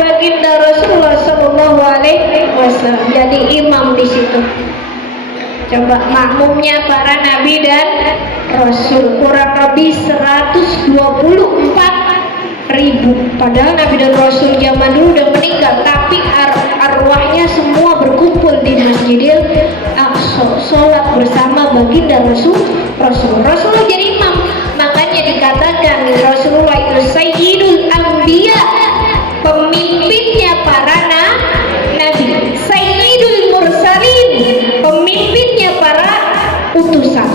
baginda Rasulullah Shallallahu Alaihi Wasallam. Jadi imam di situ. Coba makmumnya para nabi dan rasul kurang lebih 124.000. Padahal nabi dan rasul zaman dulu udah meninggal, tapi arwahnya semua berkumpul di Masjidil Aqsa, sholat bersama baginda Rasulullah jadi imam. Makanya dikatakan Rasulullah itu Sayyidul Anbiya, pemimpinnya para nabi, Sayyidul Mursalin, pemimpinnya para utusan.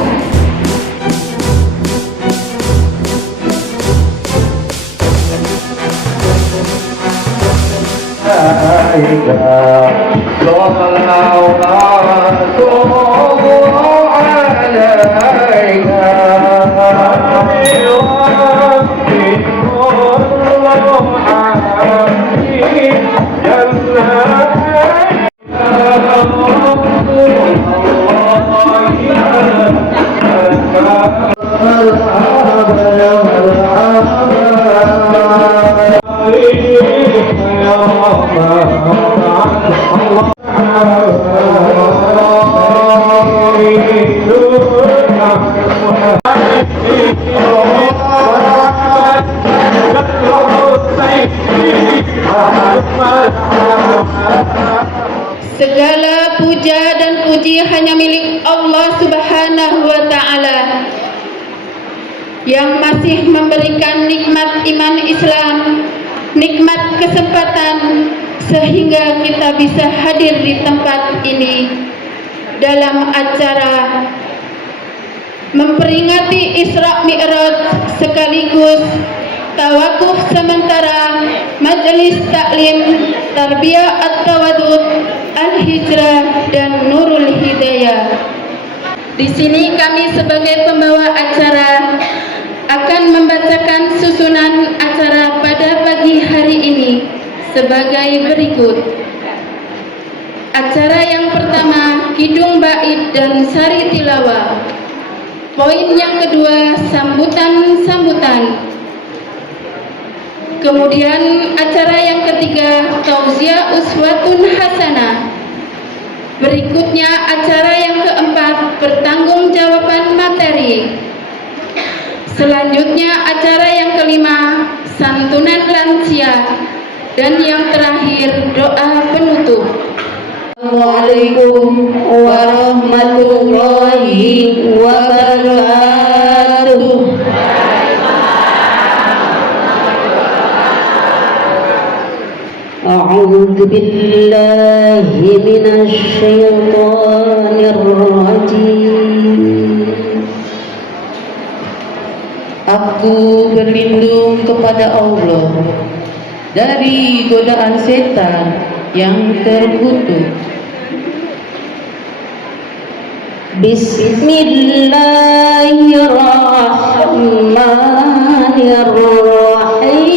Segala puja dan puji hanya milik Allah Subhanahu wa Ta'ala yang masih memberikan nikmat iman Islam, nikmat kesempatan sehingga kita bisa hadir di tempat ini dalam acara memperingati Isra Mi'raj sekaligus tawakuf sementara Majelis Taklim Tarbiyah At-Tawadud Al-Hijrah dan Nurul Hidayah. Di sini kami sebagai pembawa acara akan membacakan susunan acara pada pagi hari ini sebagai berikut. Acara yang pertama Kidung Bait dan Sari Tilawah. Poin yang kedua sambutan-sambutan. Kemudian acara yang ketiga Tauziah Uswatun Hasanah. Berikutnya acara yang keempat pertanggungjawaban materi. Selanjutnya acara yang kelima santunan lansia dan yang terakhir doa penutup. Assalamualaikum warahmatullahi wabarakatuh. A'udzu billahi minasy syaithanir rajim. Aku berlindung kepada Allah dari godaan setan yang terkutuk. Bismillahirrahmanirrahim.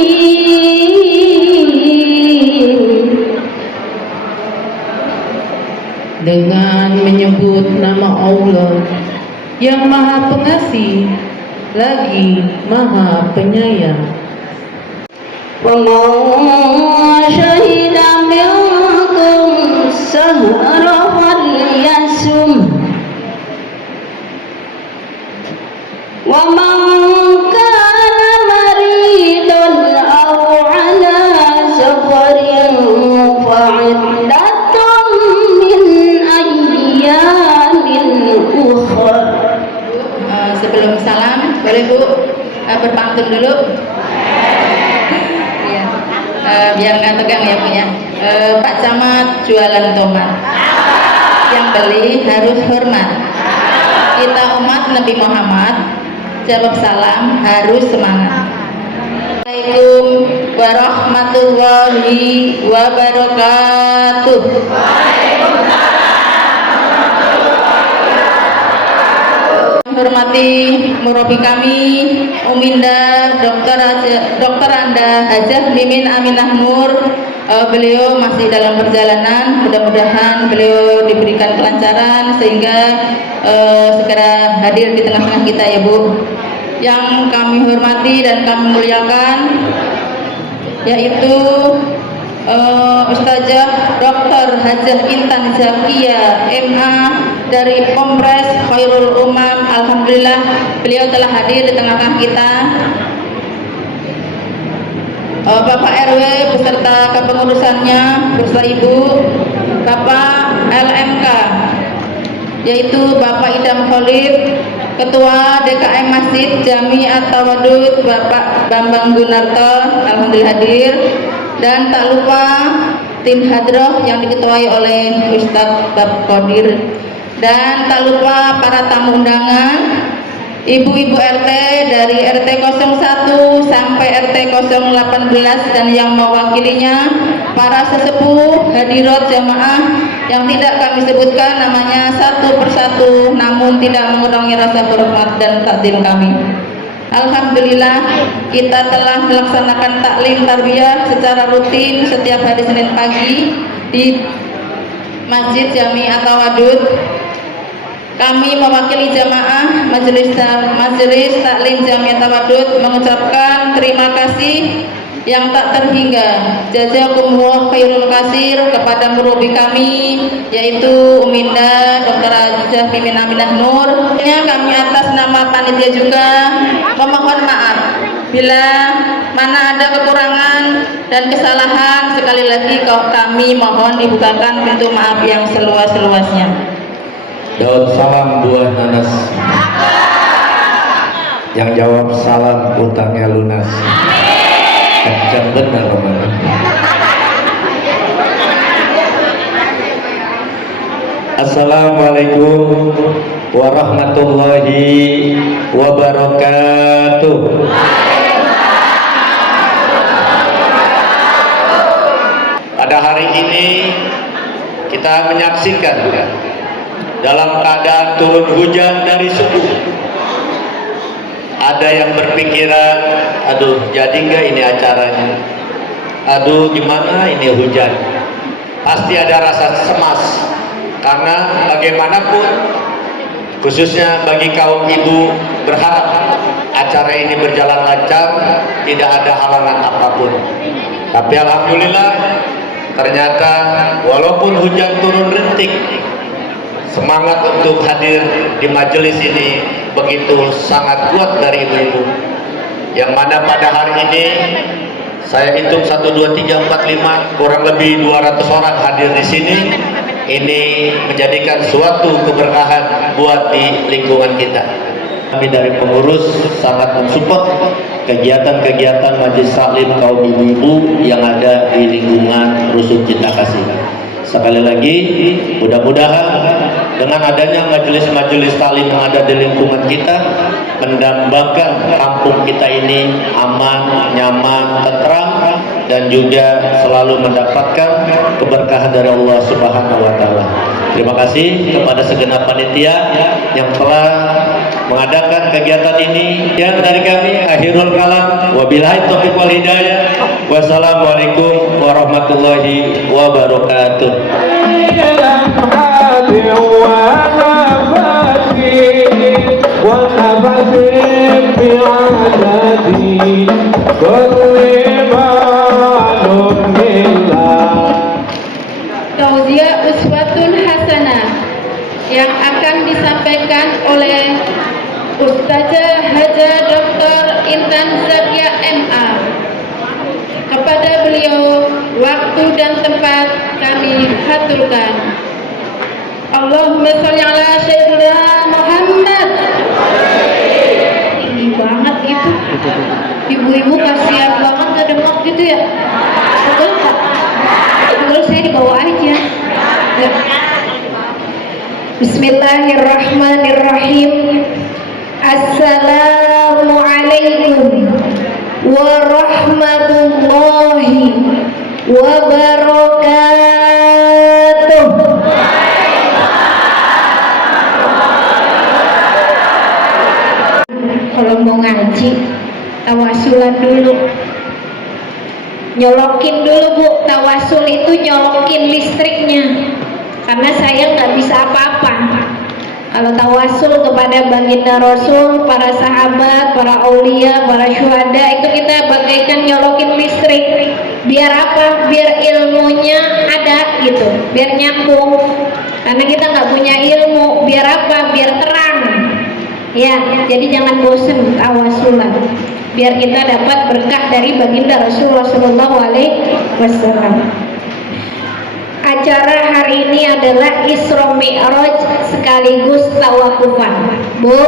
Dengan menyebut nama Allah yang Maha Pengasih lagi Maha Penyayang. وَمَنْ شَهِدَ مِنْكُمْ الشَّهْرَ فَلْيَصُمْهُ وَمَنْ كَانَ مَرِيضًا أَوْ عَلَى سَفَرٍ فَعِدَّةٌ مِنْ أَيَّامٍ أُخَرَ. Sebelum salam, boleh Bu berpantun dulu? Biar nggak tegang ya Bu ya. Pak Camat jualan tomat, yang beli harus hormat. Kita umat Nabi Muhammad, jawab salam harus semangat. Assalamualaikum warahmatullahi wabarakatuh. Hormati murabi kami Uminda Dr. Anda Hajah Mimin Aminah Nur. Beliau masih dalam perjalanan, mudah-mudahan beliau diberikan kelancaran sehingga segera hadir di tengah-tengah kita ya Bu. Yang kami hormati dan kami muliakan yaitu Ustazah Dr. Hajah Intan Zakia MA dari Kompres Khairul Umam. Alhamdulillah beliau telah hadir di tengah-tengah kita. Bapak RW beserta kepengurusannya, beserta Ibu, Bapak LMK, yaitu Bapak Idam Khalid, Ketua DKM Masjid Jami At-Tawadud Bapak Bambang Gunarto, alhamdulillah hadir, dan tak lupa tim hadroh yang diketuai oleh Ustadz Bab Qadir, dan tak lupa para tamu undangan, ibu-ibu RT dari RT 01 sampai RT 018 dan yang mewakilinya, para sesepuh, hadirat jamaah yang tidak kami sebutkan namanya satu persatu, namun tidak mengurangi rasa hormat dan takdim kami. Alhamdulillah kita telah melaksanakan taklim tarbiyah secara rutin setiap hari Senin pagi di Masjid Jami At-Tawadud. Kami mewakili jamaah Majelis Taklim Jami At-Tawadud mengucapkan terima kasih yang tak terhingga, jazakumullah khairul kasir, kepada murabi kami yaitu Uminda Dr. Hajah Mimin Aminah Nur. Kami atas nama panitia juga memohon maaf bila mana ada kekurangan dan kesalahan. Sekali lagi kami mohon dibukakan pintu maaf yang seluas-luasnya. Daud salam buah nanas. Yang jawab salam utangnya lunas. Kencang benar Ramadan. Assalamualaikum warahmatullahi wabarakatuh. Pada hari ini kita menyaksikan dalam keadaan turun hujan dari subuh. Ada yang berpikiran, aduh jadi nggak ini acaranya, aduh gimana ini hujan. Pasti ada rasa cemas, karena bagaimanapun khususnya bagi kaum ibu berharap acara ini berjalan lancar, tidak ada halangan apapun. Tapi alhamdulillah ternyata walaupun hujan turun rintik, semangat untuk hadir di majelis ini begitu sangat kuat dari ibu-ibu, yang mana pada hari ini saya hitung 1, 2, 3, 4, 5 kurang lebih 200 orang hadir di sini. Ini menjadikan suatu keberkahan buat di lingkungan kita. Kami dari pengurus sangat mensupport kegiatan-kegiatan majelis taklim kaum ibu-ibu yang ada di lingkungan Rusun Cinta Kasih. Sekali lagi, mudah-mudahan dengan adanya majelis-majelis taklim yang ada di lingkungan kita mendambakan kampung kita ini aman, nyaman, tentram, dan juga selalu mendapatkan keberkahan dari Allah Subhanahu wa Ta'ala. Terima kasih kepada segenap panitia yang telah mengadakan kegiatan ini. Yang dari kami akhirul kalam, wabillahi taufiq wal hidayah. Wassalamualaikum warahmatullahi wabarakatuh. Tauziah Uswatun Hasanah yang akan disampaikan oleh Ustazah Hajah Dr. Intan Zakia MA. Kepada beliau waktu dan tempat kami haturkan. Allahumma sholli ala sayyidina Muhammad. Tinggi banget gitu. Ibu-ibu kasihan banget ngedengok gitu ya. Betul tak? Betul, saya dibawa aja. Ya. Bismillahirrahmanirrahim. Assalamualaikum warahmatullahi wabarakatuh. Kalau mau ngaji, tawasulan dulu, nyolokin dulu Bu. Tawasul itu nyolokin listriknya, karena saya nggak bisa apa-apa. Kalau tawasul kepada baginda Rasul, para sahabat, para aulia, para syuhada, itu kita bagaikan nyolokin listrik. Biar apa? Biar ilmu biar nyambung. Karena kita nggak punya ilmu, biar apa? Biar terang. Ya, jadi jangan bosen tawasulan. Biar kita dapat berkah dari baginda Rasulullah Shallallahu Alaihi Wasallam. Acara hari ini adalah Isra Mi'raj sekaligus tawafufan. Bu,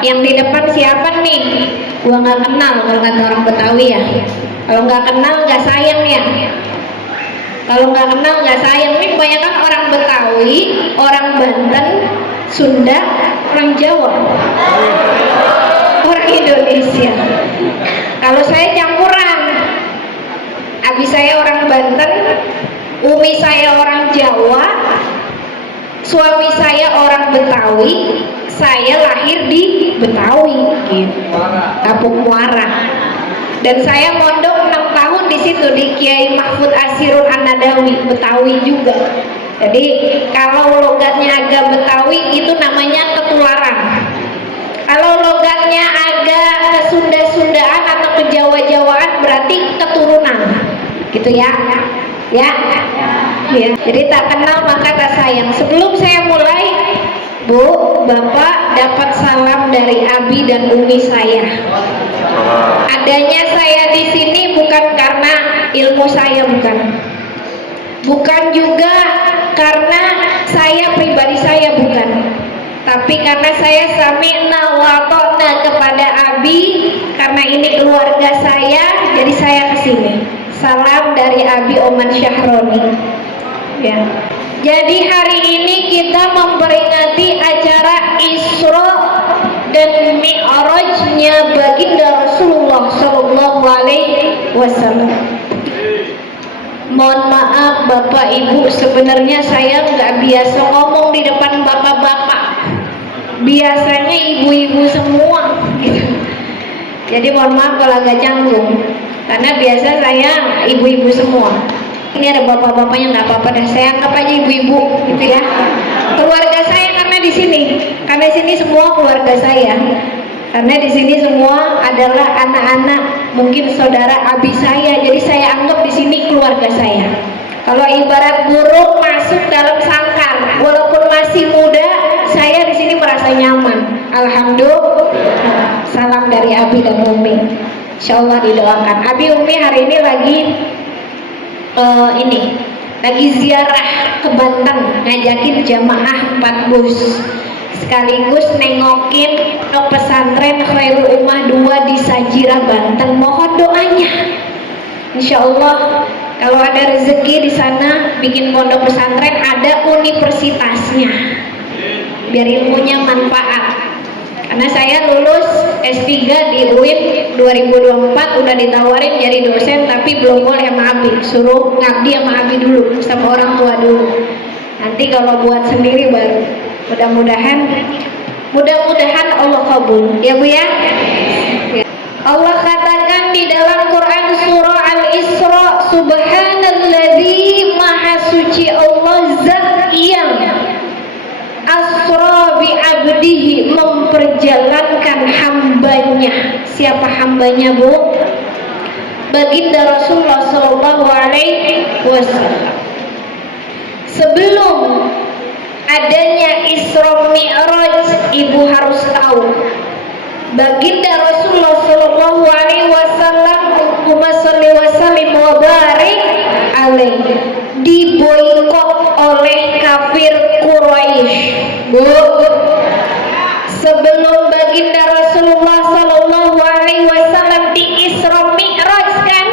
yang di depan siapa nih? Gua nggak kenal kalau kata orang Betawi ya. Kalau nggak kenal nggak sayang ya. Kalau nggak kenal nggak sayang. Ini kebanyakan orang Betawi, orang Banten, Sunda, orang Jawa, orang Indonesia. Kalau saya campuran. Abi saya orang Banten, umi saya orang Jawa, suami saya orang Betawi, saya lahir di Betawi, gitu. Kampung Muara. Dan saya mondok 6 tahun di situ di Kiai Mahfud Asirun An-Nadawi, Betawi juga. Jadi kalau logatnya agak Betawi itu namanya ketularan. Kalau logatnya agak kesunda-sundaan atau kejawa-jawaan berarti keturunan. Gitu ya. Ya. Jadi tak kenal maka tak sayang. Sebelum saya mulai, Bu, Bapak dapat salam dari Abi dan Umi saya. Adanya saya di sini bukan karena ilmu saya, bukan juga karena saya pribadi saya, bukan. Tapi karena saya sami'na wa ta'na kepada Abi, karena ini keluarga saya, jadi saya kesini. Salam dari Abi Oman Syahroni. Ya. Jadi hari ini kita memperingati acara Isra dan Mi'rajnya baginda Rasulullah Shallallahu Alaihi Wasallam. Mohon maaf Bapak Ibu, sebenarnya saya nggak biasa ngomong di depan bapak-bapak. Biasanya ibu-ibu semua. Gitu. Jadi mohon maaf kalau agak canggung, karena biasa saya ibu-ibu semua. Ini ada bapak-bapaknya, nggak apa-apa dah, saya anggap aja ibu-ibu gitu ya. Keluarga saya karena di sini semua keluarga saya. Karena di sini semua adalah anak-anak, mungkin saudara Abi saya, jadi saya anggap di sini keluarga saya. Kalau ibarat burung masuk dalam sangkar, walaupun masih muda, saya di sini merasa nyaman. Alhamdulillah. Salam dari Abi dan Umi. Insya Allah didoakan. Abi Umi hari ini lagi ziarah ke Banten, ngajakin jamaah 4 bus, sekaligus nengokin ke pesantren Khairul Ummah 2 di Sajira, Banten. Mohon doanya. Insya Allah kalau ada rezeki di sana bikin pondok pesantren, ada universitasnya, biar ilmunya manfaat. Karena saya lulus S3 di UIN 2024, udah ditawarin jadi dosen, tapi belum boleh sama Abi, suruh ngabdi sama Abi dulu, sama orang tua dulu. Nanti kalau buat sendiri baru. Mudah-mudahan Allah kabul, ya Bu ya. Allah katakan di dalam Quran surah Al-Isra, Subhanalladzi maha suci Allah zat yang asra bi abdihi, memperjalankan hambanya. Siapa hambanya, Bu? Baginda Rasulullah Shallallahu Alaihi Wasallam. Sebelum adanya Isra Mi'raj, Ibu harus tahu baginda Rasulullah Shallallahu Alaihi Wasallam, Allahumma sholli wa sallim wa barik alaihi, diboikot oleh kafir Quraisy. Bu, sebelum baginda Rasulullah Shallallahu Alaihi Wasallam di Isra Mi'raj kan,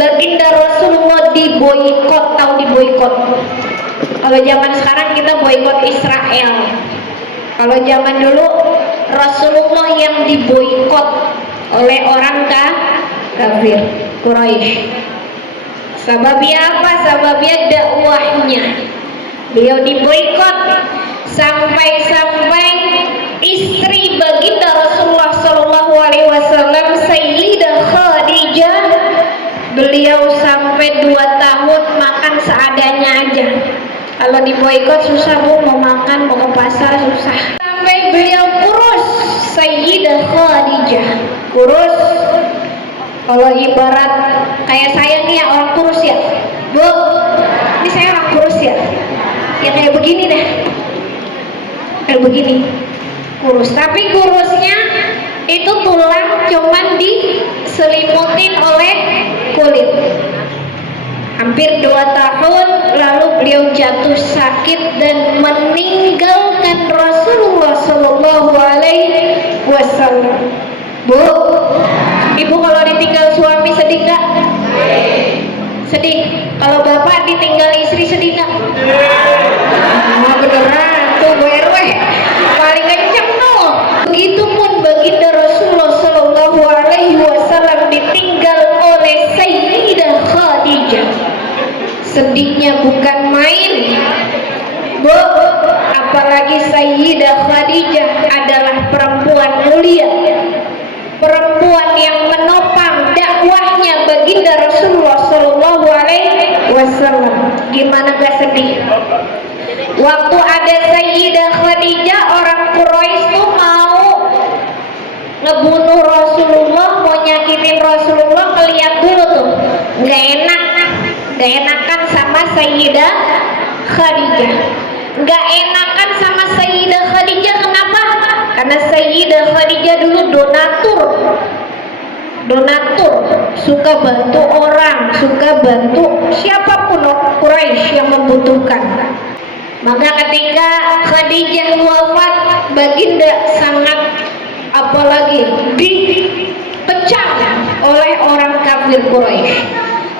baginda Rasulullah diboikot. Tahu diboikot? Kalau zaman sekarang kita boikot Israel. Kalau zaman dulu Rasulullah yang diboikot oleh orang kafir Quraisy. Sebabnya apa? Sebabnya dakwahnya. Beliau diboikot sampai istri baginda Rasulullah Shallallahu Alaihi Wasallam, Sayyidah Khadijah, beliau sampai 2 tahun makan seadanya aja. Kalau diboikot susah, Bu, mau makan, mau ke pasar susah. Sampai beliau kurus, Sayyidah Khadijah kurus. Kalau ibarat kayak saya nih ya, orang kurus ya, Bu, ini saya orang ya kayak begini dah, kayak begini, kurus. Tapi kurusnya itu tulang cuman diselimutin oleh kulit. Hampir 2 tahun lalu beliau jatuh sakit dan meninggalkan Rasulullah Shallallahu Alaihi Wasallam. Bu, ibu kalau ditinggal suami sedih nggak? Sedih. Kalau bapak ditinggal istri sedih nggak? Beneran tuh Bu RW paling kenceng tuh. Begitupun baginda Rasulullah Shallallahu Alaihi Wasallam ditinggal oleh Sayyidah Khadijah. Sedihnya bukan main, Bu. Apalagi Sayyidah Khadijah adalah perempuan mulia, perempuan yang menopang dakwahnya baginda Rasulullah Shallallahu Alaihi Wasallam. Gimana gak sedih? Waktu ada Sayyidah Khadijah, orang Quraisy tuh mau ngebunuh Rasulullah, mau nyakitin Rasulullah, ngeliat dulu tuh, nggak enakan sama Sayyidah Khadijah. Nggak enakan sama Sayyidah Khadijah, kenapa? Karena Sayyidah Khadijah dulu donatur, suka bantu orang, suka bantu siapapun Quraisy yang membutuhkan. Maka ketika Khadijah wafat, baginda sangat apalagi dipecah oleh orang kafir Quraisy.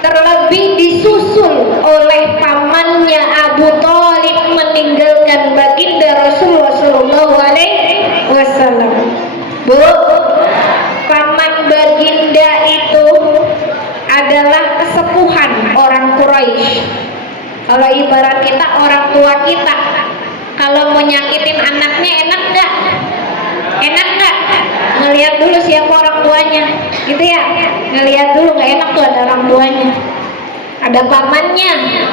Terlebih disusul oleh pamannya Abu Thalib meninggalkan baginda Rasulullah Shallallahu Alaihi Wasallam. Bu, paman baginda itu adalah kesepuhan orang Quraisy. Kalau ibarat kita orang tua kita, kalau mau nyakitin anaknya enak nggak? Enak nggak? Ngelihat dulu siapa orang tuanya, gitu ya. Ngelihat dulu, nggak enak tuh ada orang tuanya. Ada pamannya,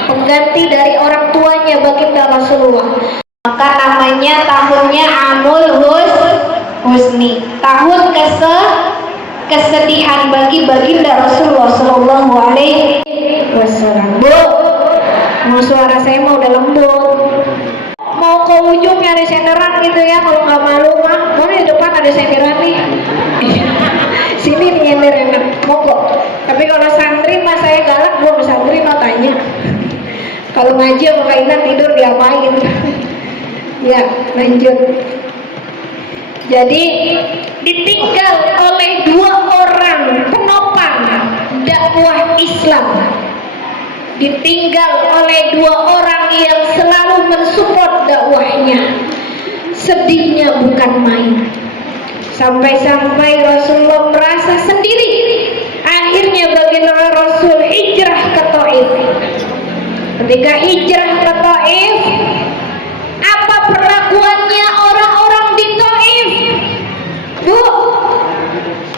pengganti dari orang tuanya baginda Rasulullah. Maka namanya tahunnya Amul Husni, tahun kesedihan bagi baginda Rasulullah Shallallahu Alaihi Wasallam. Bu, mau suara saya mau udah lembut, mau ke ujung nyari senderan gitu ya. Kalau nggak malu mah, mau di depan ada senderan nih. Sini nih nyender enak, monggo. Tapi kalau santri mah saya galak, belum santri mau tanya. Kalau ngaji sama Kak Intan tidur diapain? Ya, lanjut. Jadi ditinggal oleh 2 orang penopang dakwah Islam, ditinggal oleh 2 orang yang selalu mensupport dakwahnya. Sedihnya bukan main. Sampai-sampai Rasulullah merasa sendiri. Akhirnya baginda Rasul hijrah ke Taif. Ketika hijrah ke Taif, apa perlakuannya orang-orang di Taif? Bu,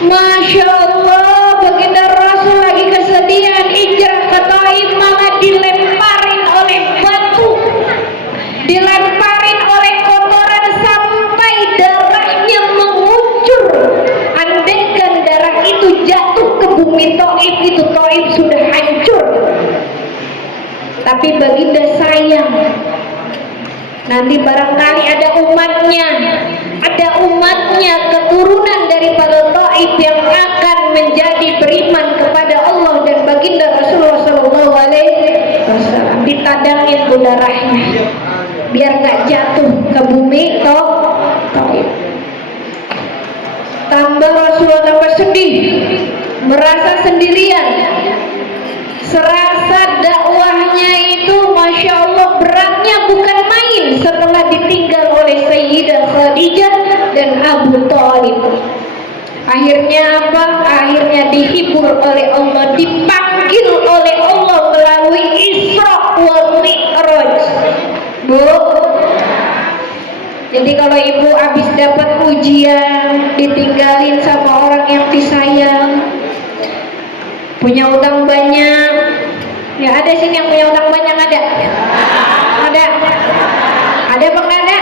Masya Allah, baginda Rasul lagi kesedihan hijrah ke Taif malah dilemparin oleh batu, dilemparin oleh kotoran sampai darahnya mengucur. Andaikan darah itu jatuh ke bumi Taif, itu Taif sudah hancur. Tapi baginda sayang, nanti barangkali ada umatnya keturunan daripada Taif yang akan menjadi beriman kepada Allah dan baginda Rasulullah Shallallahu Alaihi Wasallam. Ditadangin tuh darahnya biar nggak jatuh ke bumi Taif. Tambah Rasulullah tambah sedih, merasa sendirian, serasa dakwahnya itu Masya Allah beratnya bukan main setelah ditinggal oleh Sayyidah Khadijah dan Abu Thalib. Akhirnya apa? Akhirnya dihibur oleh Allah, dipanggil oleh Allah melalui Isra wal Mi'raj. Bu, jadi kalau ibu habis dapat ujian, ditinggalin sama orang yang disayang, punya utang banyak, ya ada sini yang punya utang banyak, ada apa nggak ada?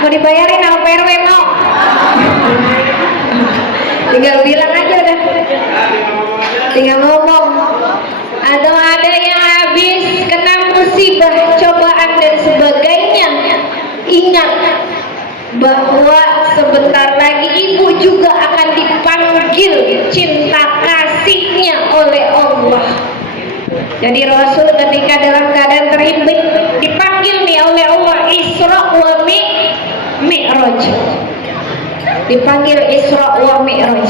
Mau dibayarin sama PRW mau? Tinggal bilang aja udah, tinggal ngomong. Atau ada yang habis kena musibah, cobaan ingat bahwa sebentar lagi ibu juga akan dipanggil cinta kasihnya oleh Allah. Jadi Rasul ketika dalam keadaan terimbit dipanggil nih oleh Allah Isra wa Mi'raj. Dipanggil Isra wa Mi'raj.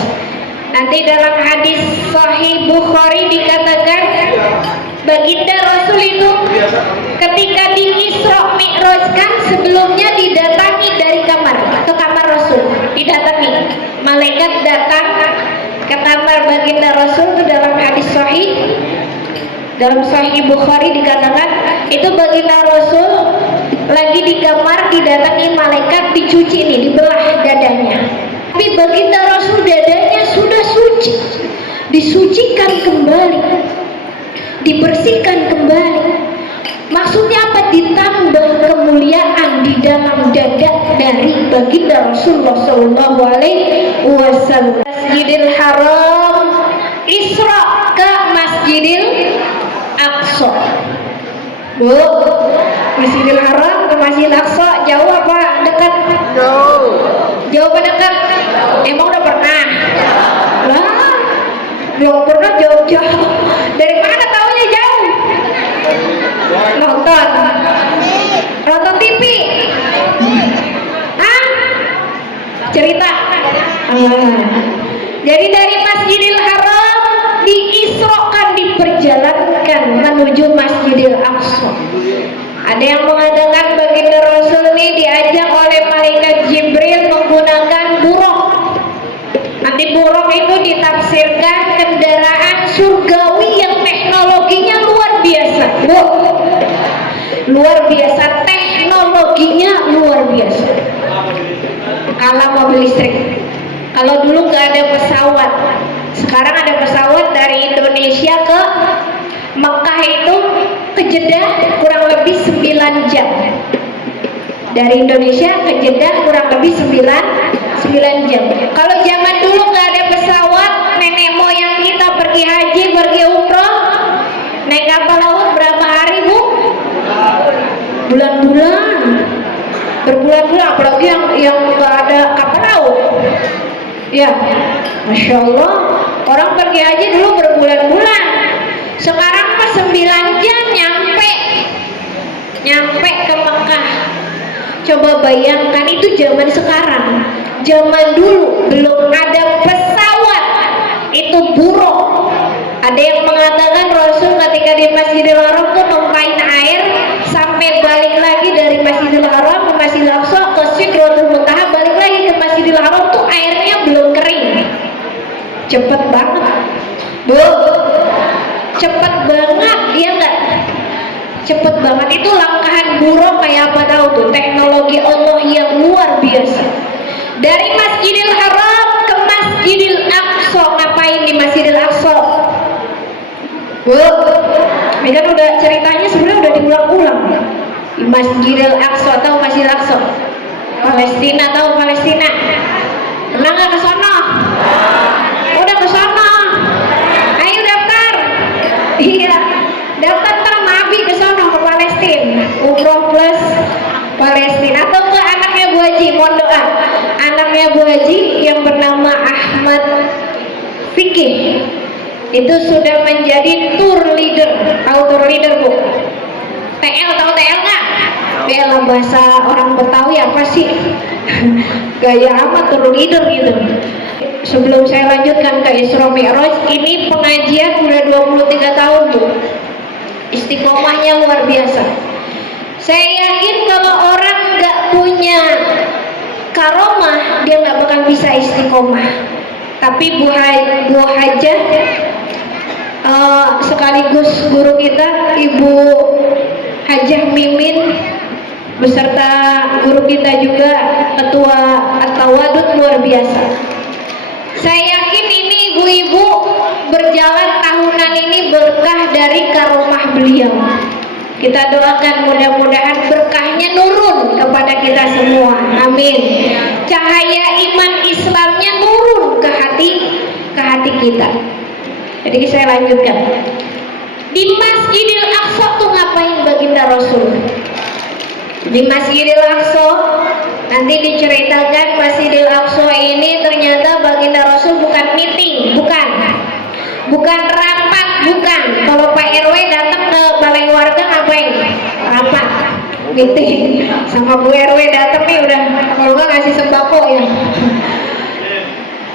Nanti dalam hadis Sahih Bukhari dikatakan baginda Rasul itu ketika di Isra Mi'rajkan sebelumnya didatangi dari kamar ke kamar Rasul, didatangi malaikat datang ke kamar baginda Rasul. Itu dalam hadis Sahih, dalam Sahih Bukhari dikatakan itu baginda Rasul lagi di kamar didatangi malaikat, dicuci nih, dibelah dadanya. Tapi baginda Rasul dadanya sudah suci, disucikan kembali, dibersihkan kembali. Maksudnya apa? Ditambah kemuliaan di dalam dada dari baginda Rasulullah Shallallahu Alaihi Wasallam. Masjidil Haram, Isra ke Masjidil Aqsa. Bu, Masjidil Haram ke Masjidil Aqsa jauh apa dekat? Jauh. Jauh apa dekat? Emang udah pernah? Lah, belum pernah jauh-jauh. Dari mana taunya jauh? Nonton TV. Hah? Cerita. Jadi dari Masjidil Haram diisrokan, diperjalankan menuju Masjidil Aqsa. Ada yang mengatakan baginda Rasul ini diajak oleh malaikat Jibril menggunakan buruk. Nanti buruk itu ditafsirkan kendaraan surgawi yang teknologinya luar biasa. Bu, luar biasa, teknologinya luar biasa. Kalah mobil listrik. Kalau dulu nggak ada pesawat, sekarang ada pesawat dari Indonesia ke Mekah itu ke Jeddah kurang lebih 9 jam. Dari Indonesia ke Jeddah kurang lebih 9 jam. Kalau zaman dulu nggak ada pesawat, nenek moyang kita pergi haji, pergi umroh, naik kapal laut berapa hari, Bu? Bulan-bulan, berbulan-bulan, apalagi yang nggak ada kapal laut. Ya, Masya Allah, orang pergi haji dulu berbulan-bulan. Sekarang mah 9 jam nyampe ke Mekah. Coba bayangkan, itu zaman sekarang. Zaman dulu belum ada pesawat, itu buruk. Ada yang mengatakan Rasul ketika di Masjidil Haram tuh numpain air sampai balik lagi dari Masjidil Haram ke Masjidil Aqsa ke Sidratul Muntaha, balik lagi ke Masjidil Haram tuh airnya belum kering. Cepet banget, Bu. Cepet banget, iya enggak? Cepet banget. Itu langkahan buruk kayak apa tahu tuh? Teknologi Allah yang luar biasa. Dari Masjidil Haram ke Masjidil Aqsa. Ngapain di Masjidil Aqsa? Bu, ini kan udah ceritanya sebenarnya udah diulang-ulang. Di Masjidil Aqsa, tahu Masjidil Aqsa? Palestina, tahu Palestina? Pernah nggak ke sono? Udah ke sono? Ayo daftar. Iya, daftar Nabi ke sono ke Palestina. Umroh plus Palestina. Atau ke anaknya Bu Haji, mohon doa. Anaknya Bu Haji yang bernama Ahmad Fikih itu sudah menjadi tour leader. Tahu tour leader, Bu? TL, tahu TL nggak? TL bahasa orang Betawi apa sih? Gaya amat tour leader gitu. Sebelum saya lanjutkan ke Isra Mi'raj, ini pengajian udah 23 tahun tuh. Istiqomahnya luar biasa. Saya yakin kalau orang nggak punya karomah, dia nggak bakal bisa istiqomah. Tapi Bu Hajah sekaligus guru kita, Ibu Hajah Mimin, beserta guru kita juga Ketua At-Tawadud, luar biasa. Saya yakin ini ibu-ibu berjalan tahunan ini berkah dari karomah beliau. Kita doakan mudah-mudahan berkahnya nurun kepada kita semua. Amin. Cahaya iman Islamnya nurun ke hati kita. Jadi saya lanjutkan. Di Masjidil Aqsa tuh ngapain baginda Rasul? Di Masjidil Aqsa nanti diceritakan Masjidil Aqsa ini ternyata baginda Rasul bukan meeting, bukan rapat, bukan. Kalau Pak RW datang ke balai warga ngapain? Rapat, meeting. Sama Bu RW datang nih udah kalau nggak ngasih sembako ya.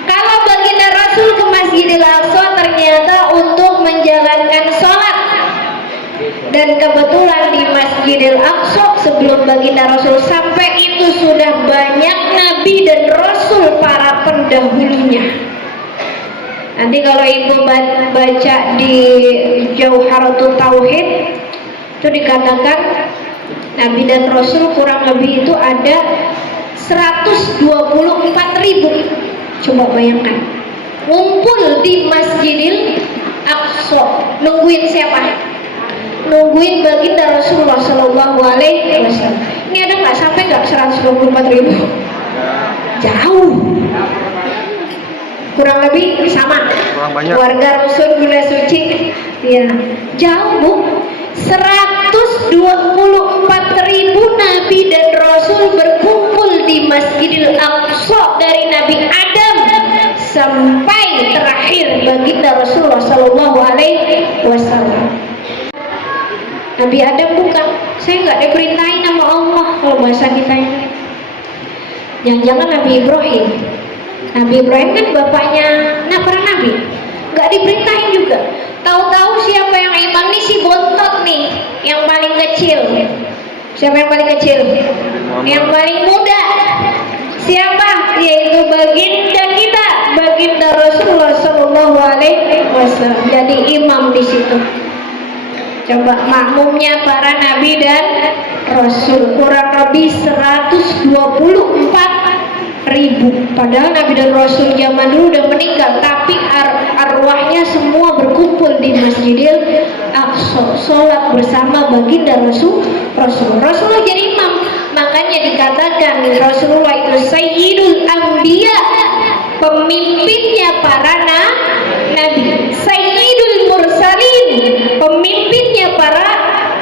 Kalau baginda Rasul ke Masjidil Aqsa ternyata untuk menjalankan sholat. Dan kebetulan di Masjidil Aqsa sebelum baginda Rasul sampai itu sudah banyak nabi dan rasul para pendahulunya. Nanti kalau ibu baca di Jauharatul Tauhid itu dikatakan nabi dan rasul kurang lebih itu ada 124.000. Coba bayangkan, ngumpul di Masjidil Aqsa nungguin siapa? Nungguin baginda Rasulullah Shallallahu Alaihi Wasallam. Ini ada nggak sampai nggak 124.000? Jauh. Kurang lebih sama. Warga Rusun Bunda Suci, ya jauh Bu. 124.000 nabi dan rasul berkumpul di Masjidil Aqsa dari Nabi Adam sampai terakhir baginda Rasulullah Shallallahu Alaihi Wasallam. Nabi Adam bukan, saya nggak diperintahin sama Allah kalau bahasa kita ini. Jangan-jangan Nabi Ibrahim. Nabi Ibrahim kan bapaknya para nabi, nggak diperintahin juga. Tahu-tahu siapa yang imam nih, si bontot nih, yang paling kecil. Siapa yang paling kecil? Yang paling muda. Siapa? Yaitu baginda kita, baginda Rasulullah Shallallahu Alaihi Wasallam. Jadi imam di situ. Coba makmumnya para nabi dan rasul kurang lebih 124.000. Padahal nabi dan rasul zaman dulu udah meninggal, tapi arwahnya semua berkumpul di Masjidil Aqsa, sholat bersama baginda Rasulullah jadi imam. Makanya dikatakan Rasulullah itu Sayyidul Anbiya, pemimpinnya para nabi, Sayyidul Mursalin, pemimpinnya para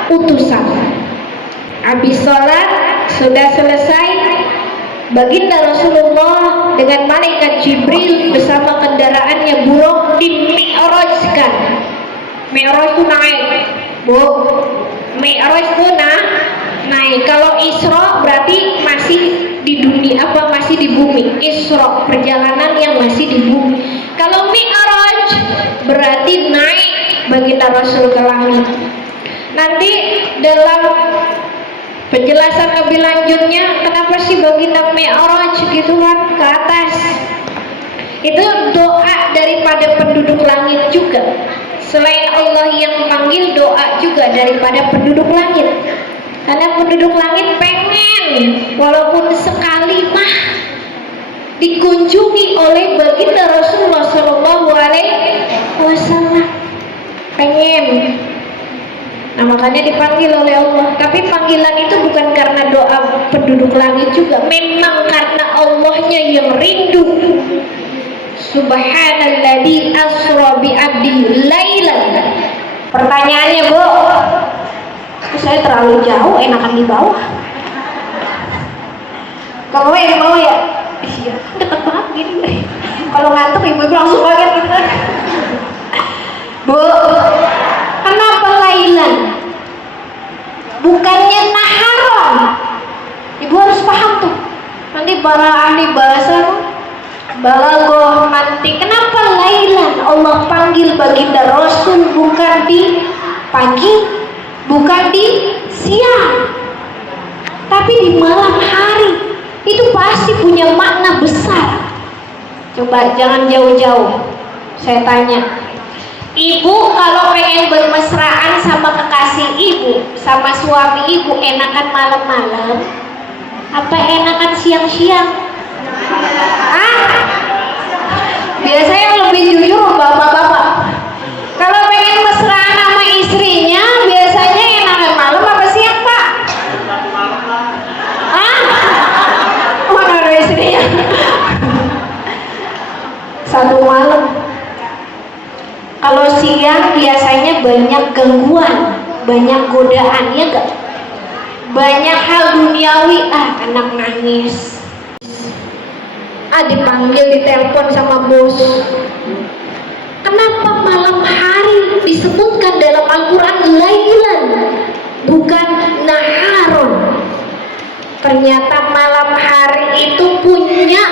utusan. Habis sholat sudah selesai, baginda Rasulullah dengan malaikat Jibril bersama kendaraannya buruk di-mi'rajkan. Mi'raj itu naik, Bu. Mi'raj itu naik. Kalau Isra berarti masih di dunia, masih di bumi. Isra perjalanan yang masih di bumi. Kalau Mi'raj berarti naik baginda Rasul ke langit. Nanti dalam penjelasan lebih lanjutnya kenapa sih baginda Mi'raj gitu kan ke atas. Itu doa daripada penduduk langit juga. Selain Allah yang panggil, doa juga daripada penduduk langit. Karena penduduk langit pengen walaupun sekali mah dikunjungi oleh baginda Rasulullah Shallallahu Alaihi Wasallam. Pengen. Nah makanya dipanggil oleh Allah. Tapi panggilan itu bukan karena doa penduduk langit juga, memang karena Allahnya yang rindu. Subhanalladzi asra bi abdi lailan. Pertanyaannya, Bu, saya terlalu jauh, enakan di bawah. Kalau yang di bawah ya, iya, dekat banget gini. Kalau ngantuk ibu-ibu langsung kaget gitu kan. Bu, kenapa lailan? Bukannya naharon. Ibu harus paham tuh. Nanti para ahli bahasa balaghah nanti kenapa lailan Allah panggil baginda Rasul bukan di pagi, bukan di siang, tapi di malam hari. Itu pasti punya makna besar. Coba jangan jauh-jauh. Saya tanya, ibu kalau pengen bermesraan sama kekasih ibu, sama suami ibu, enakan malam-malam apa enakan siang-siang? Biasanya lebih jujur bapak-bapak. Kalau pengen mesraan sama istrinya, biasanya enakan malam apa siang, Pak? Mana ada istrinya? Satu malam. Kalau siang biasanya banyak gangguan, banyak godaan, ya gak? banyak hal duniawi, anak nangis, dipanggil di telepon sama bos. Kenapa malam hari disebutkan dalam Al-Quran lailan, bukan naharon? Ternyata malam hari itu punya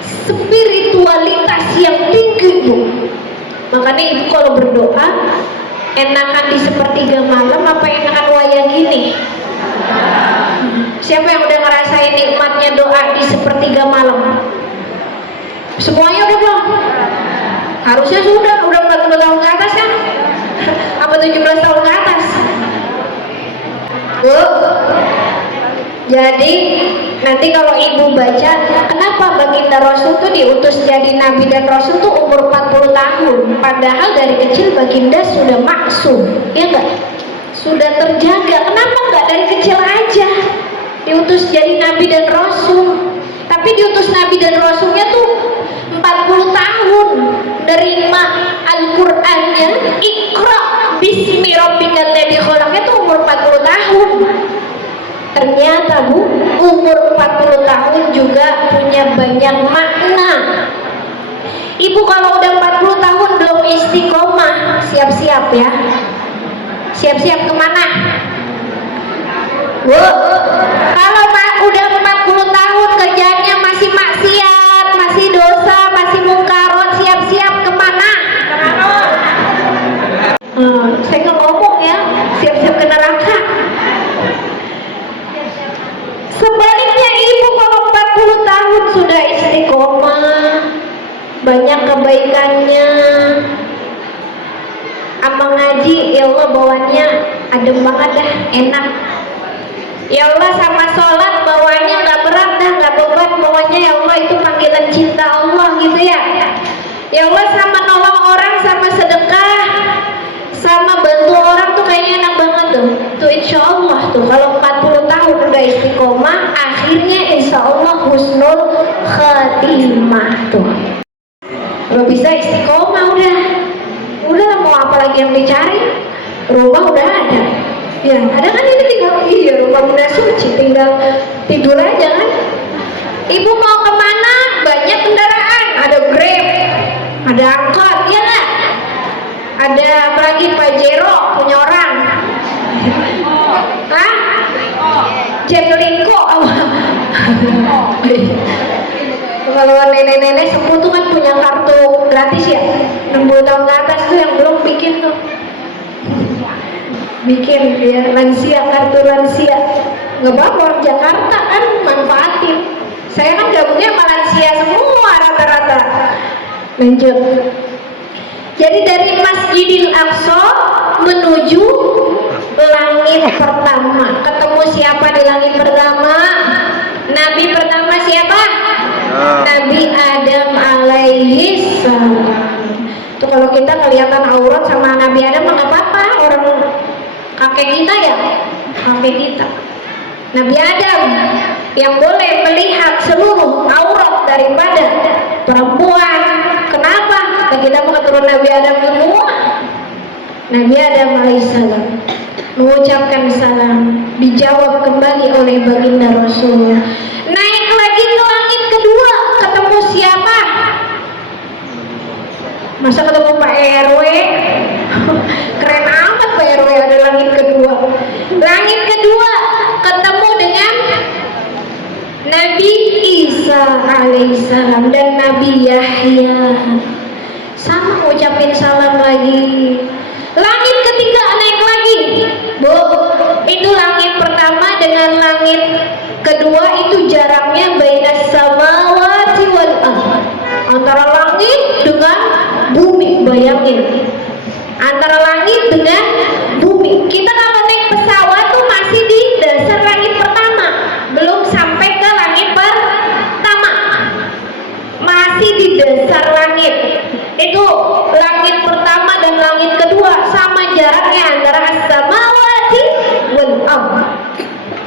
spiritualitas yang tinggi, Bu. Makanya ibu kalau berdoa enakan di sepertiga malam apa enakan wayang gini? Siapa yang udah ngerasain nikmatnya doa di sepertiga malam? Semuanya udah belum? Harusnya sudah 40 tahun ke atas kan? Apa 17 tahun ke atas? Bu, jadi nanti kalau ibu baca, kenapa baginda Rasul tuh diutus jadi nabi dan rasul tuh umur 40 tahun, padahal dari kecil baginda sudah maksum, ya enggak? Sudah terjaga. Kenapa enggak dari kecil aja diutus jadi nabi dan rasul? Tapi diutus nabi dan rasulnya tuh 40 tahun nerima Al-Qur'annya, Iqra bismi rabbikal ladzi khalaq, itu umur 40 tahun. Ternyata Bu, umur 40 tahun juga punya banyak makna. Ibu kalau udah 40 tahun belum istiqomah, siap-siap ya. Siap-siap kemana? Bu, kalau udah 40 tahun kerjanya masih maksiat, masih dosa, masih mungkaron, siap-siap kemana? Saya nggak ngomong ya, siap-siap ke neraka. Sebaliknya ibu kalau 40 tahun sudah istiqomah, banyak kebaikannya, ama ngaji, ya Allah bawaannya adem banget dah, enak. Ya Allah sama sholat bawaannya nggak berat dah, nggak beban, bawaannya ya Allah itu panggilan cinta Allah gitu ya. Ya Allah sama nolong orang, sama sedekah, sama bantu orang tuh kayaknya enak banget tuh. Tuh insya Allah tuh kalau 40 tahun udah istiqomah, akhirnya insya Allah husnul khatimah tuh. Kalau bisa istiqomah udah mau apa lagi yang dicari? Rumah udah ada. Ya, ada kan ini tinggal rumah bunda suci, tinggal tidur aja kan. Ibu mau kemana? Banyak kendaraan, ada Grab, ada angkot, ya nggak? Ada apalagi Pajero punya orang. Hah? Jetlingko. Kalau nenek-nenek sepuh tuh kan punya kartu gratis ya, 60 tahun ke atas tuh yang belum bikin tuh. Bikin ya, lansia, kartu lansia. Nggak apa-apa, orang Jakarta kan manfaatin. Saya kan gabungnya sama lansia semua rata-rata. Lanjut. Jadi dari Masjidil Aqsa menuju langit pertama. Ketemu siapa di langit pertama? Nabi pertama siapa? Nabi Adam alaihi salam. Tuh kalau kita kelihatan aurat sama Nabi Adam nggak apa-apa, orang kakek kita ya, kakek kita. Nabi Adam yang boleh melihat seluruh aurat daripada perempuan. Kenapa? Kita mau keturunan Nabi Adam semua. Nabi Adam alaihissalam mengucapkan salam, dijawab kembali oleh baginda Rasul. Naik lagi ke langit kedua, ketemu siapa? Masa ketemu Pak RW? Keren amat Pak RW ada langit kedua. Langit kedua ketemu dengan Nabi Isa alaihissalam dan Nabi Yahya. Sama ngucapin salam lagi. Langit ketiga naik lagi, Bu. Itu langit pertama dengan langit kedua itu jaraknya bainas samawati wal ardh. Antara langit dengan bumi, bayangin. Antara langit dengan bumi. Kita kalau naik pesawat tuh masih di dasar langit pertama, belum sampai ke langit pertama. Masih di dasar langit. Itu langit pertama dan langit kedua sama jaraknya antara as-samawati wal ardh.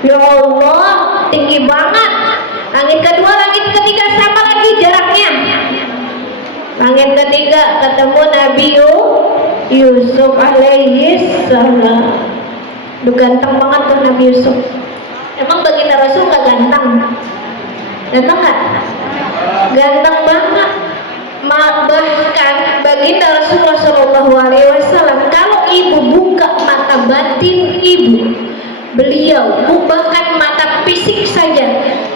Ya Allah, tinggi banget. Langit kedua, langit ketiga sama lagi jaraknya. Langit ketiga ketemu Nabi Yusuf alaihi salam. Duh, ganteng banget tuh Nabi Yusuf. Emang baginda Rasul gak ganteng? Ganteng gak? Ganteng banget. Bahkan baginda Rasulullah SAW, kalau ibu buka mata batin ibu, beliau bahkan mata fisik saja,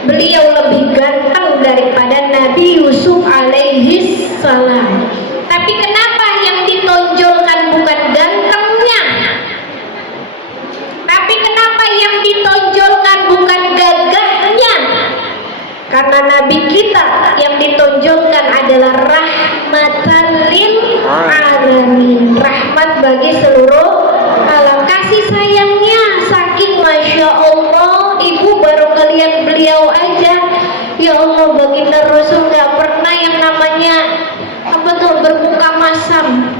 beliau lebih ganteng daripada Nabi Yusuf alaihi salam. Tapi kenapa yang ditonjolkan bukan gantengnya? Tapi kenapa yang ditonjolkan bukan gagahnya? Karena Nabi kita yang ditonjolkan adalah rahmatan lil alamin, rahmat bagi seluruh alam. Kasih sayangnya saking Masya Allah, ibu baru ngeliat beliau aja, ya Allah, baginda Rasul gak pernah yang namanya apa tuh bermuka masam.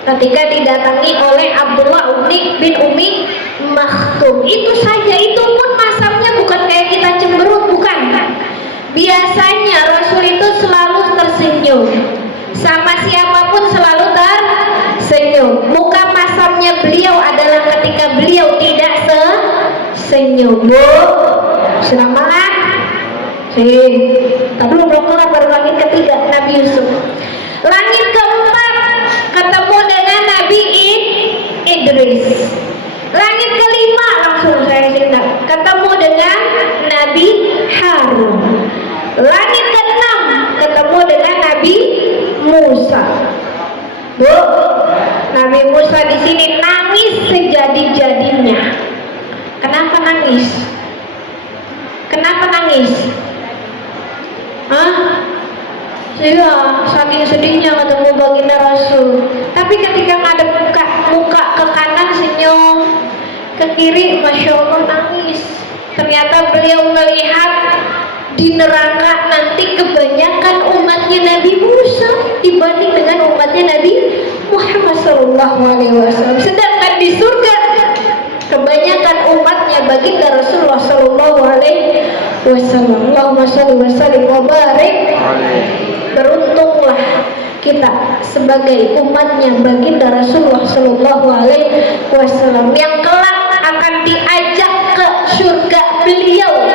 Ketika didatangi oleh Abdullah bin Umi Maktum, itu saja, itu pun masamnya bukan kayak kita cemberut, bukan. Biasanya Rasul itu selalu tersenyum, sama siapapun selalu tersenyum. Muka masamnya beliau adalah ketika beliau tidak senyum. Bu, semangat. Tapi belum kelar, baru langit ketiga Nabi Yusuf. Langit keempat ketemu dengan Nabi Idris. Langit kelima langsung saya singkat, ketemu dengan Nabi Harun. Langit keenam ketemu dengan Nabi Musa. Bu, Nabi Musa di sini nangis sejadi-jadinya. Kenapa nangis? Kenapa nangis? Hah? Iya, saking sedihnya ketemu baginda Rasul. Tapi ketika ngadep muka ke kanan senyum, ke kiri Masya Allah nangis. Ternyata beliau melihat di neraka nanti kebanyakan umatnya Nabi Musa dibanding dengan umatnya Nabi Muhammad SAW. Sedangkan di surga kebanyakan umatnya baginda Rasulullah SAW. Allahumma sholli wa sallim wa barik. Beruntunglah kita sebagai umatnya baginda Rasulullah SAW yang kelak akan diajak ke surga beliau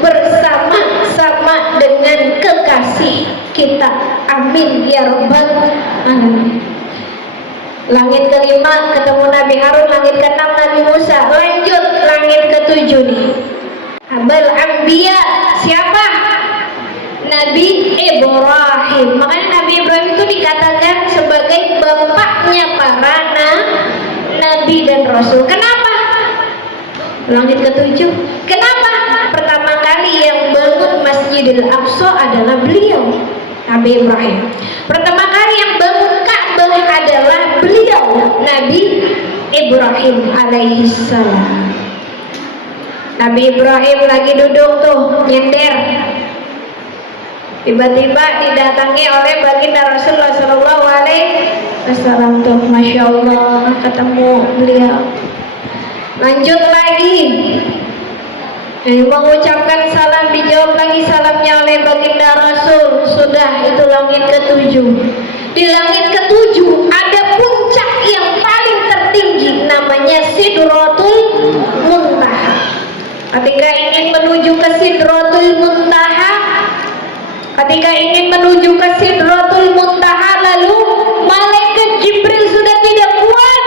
bersama-sama dengan kekasih kita. Amin ya rabbal alamin. Langit kelima ketemu Nabi Harun, langit keenam Nabi Musa. Lanjut langit ketujuh nih, Abul Anbiya, siapa? Nabi Ibrahim. Makanya Nabi Ibrahim itu dikatakan sebagai bapaknya para nabi dan rasul. Kenapa? Langit ketujuh. Kenapa? Pertama kali yang bangun Masjidil Aqsa adalah beliau, Nabi Ibrahim. Pertama kali yang bangun Ka'bah adalah beliau, Nabi Ibrahim alaihissalam. Nabi Ibrahim lagi duduk tuh nyender, tiba-tiba didatangi oleh baginda Rasulullah SAW. Tuh, Masya Allah, ketemu beliau. Lanjut lagi, mengucapkan salam, dijawab lagi salamnya oleh baginda Rasul. Sudah, itu langit ketujuh. Di langit ketujuh ada puncak yang paling tertinggi, namanya Sidratul Muntaha. Ketika ingin menuju ke Sidratul Muntaha, lalu malaikat Jibril sudah tidak kuat.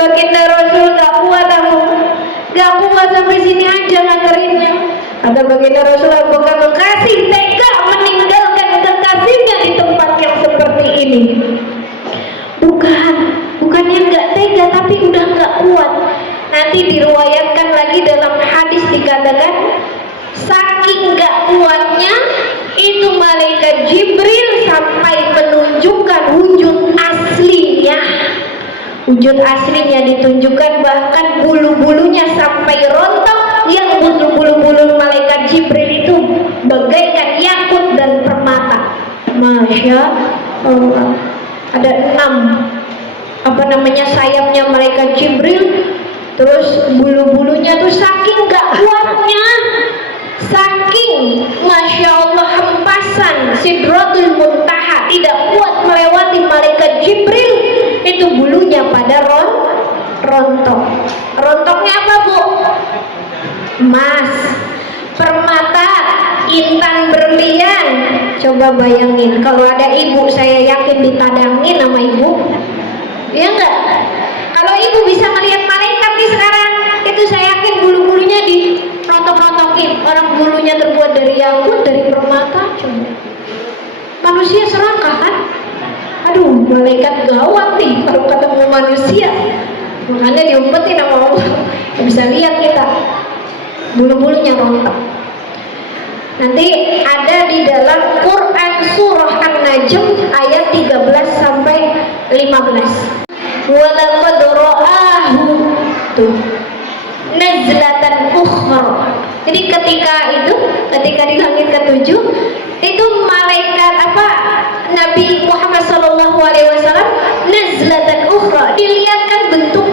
Baginda Rasul gak kuat sampai sini aja nganterinnya. Kata baginda Rasul, apakah kekasih tega meninggalkan kekasihnya di tempat yang seperti ini? Bukannya nggak tega, tapi udah nggak kuat. Nanti diriwayatkan lagi dalam hadis dikatakan saking nggak kuatnya itu malaikat Jibril sampai menunjukkan wujud aslinya. Wujud aslinya ditunjukkan, bahkan bulu-bulunya sampai rontok. Yang bulu-bulu malaikat Jibril itu bagaikan yakut dan permata. Masya Allah. Ada 6 sayapnya malaikat Jibril. Terus bulu-bulunya tuh saking gak kuatnya, saking Masya Allah hempasan Sidratul Muntaha tidak kuat melewati malaikat Jibril, itu bulunya pada rontok. Rontoknya apa, Bu? Emas, permata, intan berlian. Coba bayangin kalau ada ibu, saya yakin ditadangin sama ibu. Ya enggak? Kalau ibu bisa melihat malaikat di sekarang, itu saya yakin bulu-bulunya dirontok-rontokin. Orang bulunya terbuat dari yakut, dari permata. Coba manusia serakah kan? Aduh, malaikat gawat nih kalau ketemu manusia. Makanya diumpetin sama Allah. Bisa lihat kita bulu-bulunya rontok. Nanti ada di dalam Quran surah An-Najm ayat 13 sampai 15. Walaqad ra'ahu tuh nazlatan ukhra. Jadi ketika di langit ketujuh itu malaikat Nabi Muhammad SAW nazlatan ukhra, dilihatkan bentuk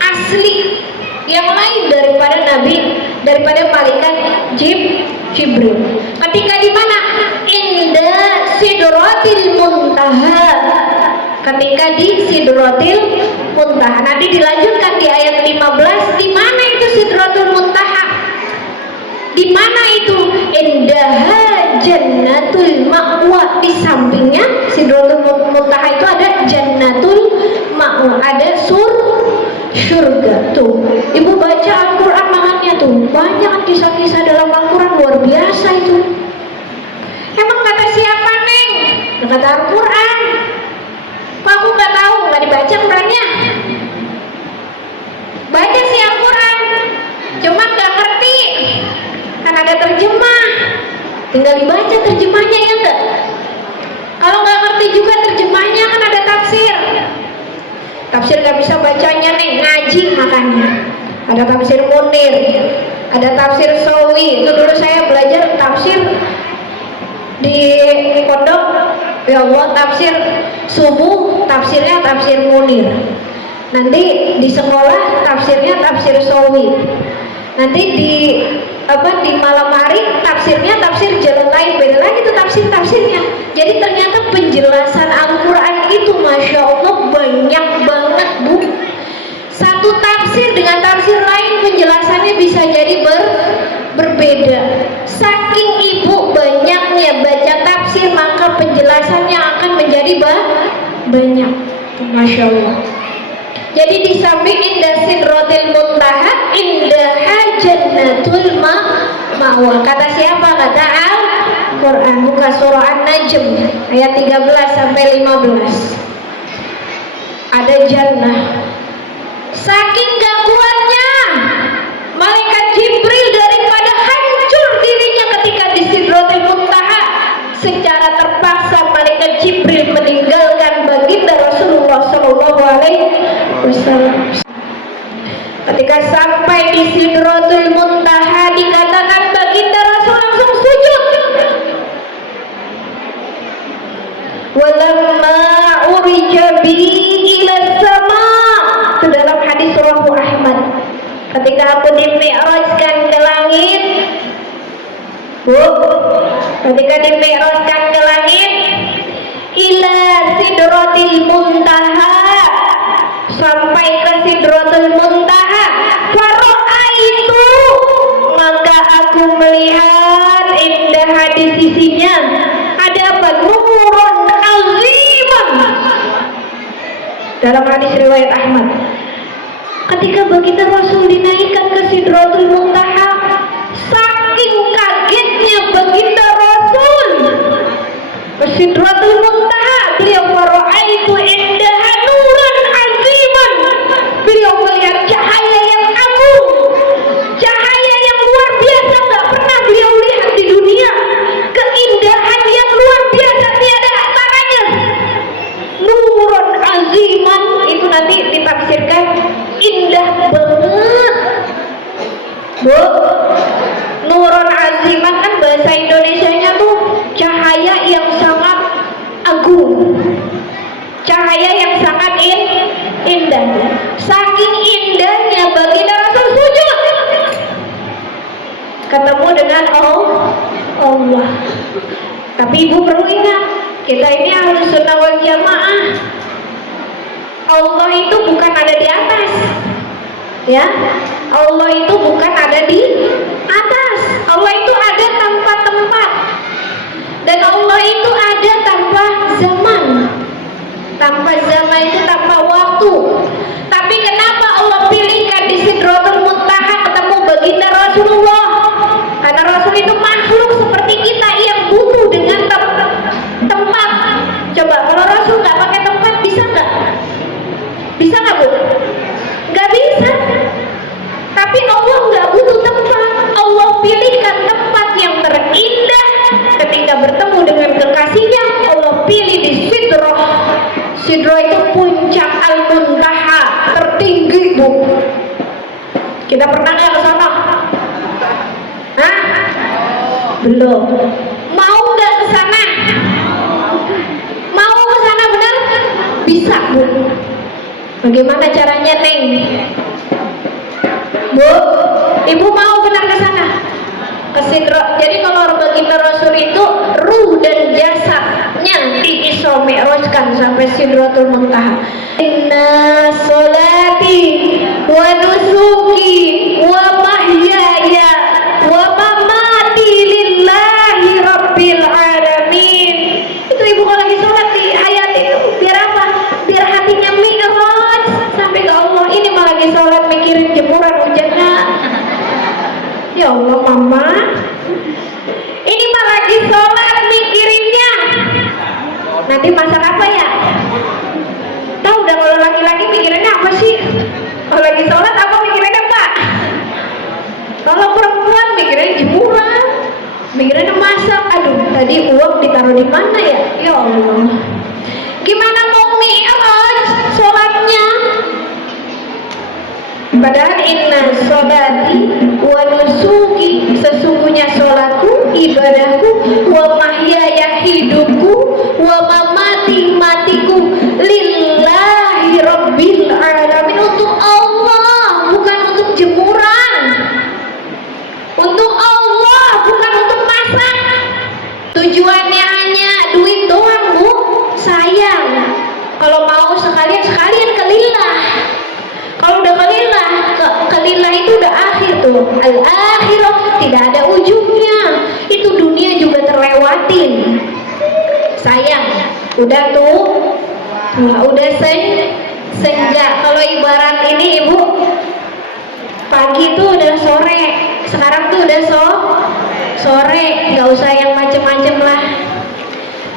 asli yang lain daripada malaikat Jibril. Ketika di mana? Inda sidratil muntaha. Ketika di sidratil muntaha. Nanti dilanjutkan di ayat 15, di mana itu sidratul muntaha? Di mana itu? Indaha jannatul ma'wa. Di sampingnya sidratul muntaha itu ada jannatul ma'wa, ada surga. Tuh, ibu baca Al-Quran makanya tuh banyak kisah-kisah dalam Al-Quran luar biasa itu. Emang kata siapa, Neng? Kata Al-Quran. Kok aku nggak tahu, nggak dibaca Qurannya? Baca sih Al-Quran, cuma nggak ngerti kan ada terjemah, tinggal dibaca terjemahnya, ya enggak? Kalau nggak ngerti juga terjemahnya kan ada tafsir nggak bisa bacanya, Neng, ngaji makanya. Ada tafsir Munir, ada tafsir Sawi. Itu dulu saya belajar tafsir di pondok, ya Allah, tafsir subuh tafsirnya tafsir Munir. Nanti di sekolah tafsirnya tafsir Sawi. Nanti di malam hari tafsirnya tafsir jalan lain, beda lagi itu tafsirnya. Jadi ternyata penjelasan Al-Quran itu Masya Allah banyak banget, Bu. Satu tafsir dengan tafsir lain penjelasannya bisa jadi berbeda. Saking ibu banyaknya baca tafsir, maka penjelasannya akan menjadi banyak. Masya Allah. Jadi di samping indah sidratil muntaha, indaha jannatul ma'wa. Kata siapa? Kata Al-Quran. Buka surah An-Najm ayat 13 sampai 15. Ada jannah. Saking gak kuatnya malaikat Jibril daripada hancur dirinya ketika di sidratil muntaha, secara terpaksa malaikat Jibril meninggalkan baginda Rasulullah SAW. Ketika sampai di sidratul muntaha, dikatakan baginda Rasul langsung sujud. Walamma urija bi ila sama. Itu dalam hadis rawahu Ahmad. Ketika aku dimi'rajkan ke langit, ketika dimi'rajkan ke langit, ila sidratil muntaha, sampai ke sidratul muntaha, faro'aitu, maka aku melihat indah di sisinya ada apa? Nurun aziman. Dalam hadis riwayat Ahmad, ketika baginda Rasul dinaikkan ke sidratul muntaha, saking kagetnya baginda Rasul ke sidratul muntaha, beliau faro'aitu indaha nuran aziman. Beliau melihat cahaya yang agung, cahaya yang luar biasa, nggak pernah beliau lihat di dunia. Keindahan yang luar biasa, tiada antaranya. Nurun aziman itu nanti ditafsirkan indah banget, Bu. Nurun aziman kan bahasa Indonesianya tuh cahaya yang sangat agung, cahaya yang sangat indah. Saking indahnya baginda Rasul sujud ketemu dengan Allah. Tapi ibu perlu ingat, kita ini Ahlus Sunnah wal Jamaah. Allah itu bukan ada di atas, Ya, Allah itu bukan ada di atas. Allah itu ada tanpa tempat. Dan Allah itu ada tanpa zaman. Tanpa zaman itu tanpa waktu. Tapi kenapa Allah pilihkan di Sidratul Muntaha ketemu baginda Rasulullah? Karena Rasul itu makhluk seperti kita yang butuh dengan tempat. Coba kalau Rasul nggak pakai tempat bisa nggak? Bisa nggak, Bu? Nggak bisa. Tapi Allah nggak butuh tempat. Allah pilihkan tempat yang terindah ketika bertemu dengan kekasihnya. Allah pilih di Sidrah. Sidrah itu puncak Al-Muntaha, tertinggi, Bu. Kita pernah nggak ke sana? Hah? Belum. Mau nggak ke sana? Mau ke sana benar? Bisa, Bu. Bagaimana caranya, Neng? Bu, Ibu mau benar ke sana? Ke Sidrah. Jadi kalau baginda Rasul itu ruh dan jasadnya diisra mi'rajkan sampai Sidratul Muntaha. Inna sholati wa nusuki wa mahyaya wa mamati lillahi rabbil alamin. Itu Ibu kalau lagi sholat di ayat itu biar apa? Biar hatinya mi'raj sampai ke Allah. Ini malah lagi sholat mikirin jemuran hujannya. Ya Allah, Mama. Ini mah lagi sholat mikirinnya nanti masak apa ya? Tahu udah kalau laki-laki mikirinnya apa sih? Kalau lagi sholat apa mikirinnya, Pak? Kalau perempuan mikirinnya jemuran, mikirinnya masak. Aduh, tadi uang ditaruh di mana ya? Ya Allah. Gimana mau mi'raj sholatnya? Padahal inna sholati wa nusuki, sesungguhnya sholatku, ibadahku, wa mahyaya, hidupku, wa mamati, matiku, lillahi rabbil alamin, untuk Allah, bukan untuk jemuran, untuk Allah, bukan untuk masak. Tujuannya hanya duit doang, Bu. Sayang kalau mau sekalian kelillah. Kalau udah kelillah itu udah akhir tuh. Al-akhirah tidak ada ujungnya. Itu dunia juga terlewatin. Sayang, udah tuh. Nah, udah senja. Kalau ibarat ini, Ibu, pagi tuh udah sore. Sekarang tuh udah sore. Nggak usah yang macem-macem lah.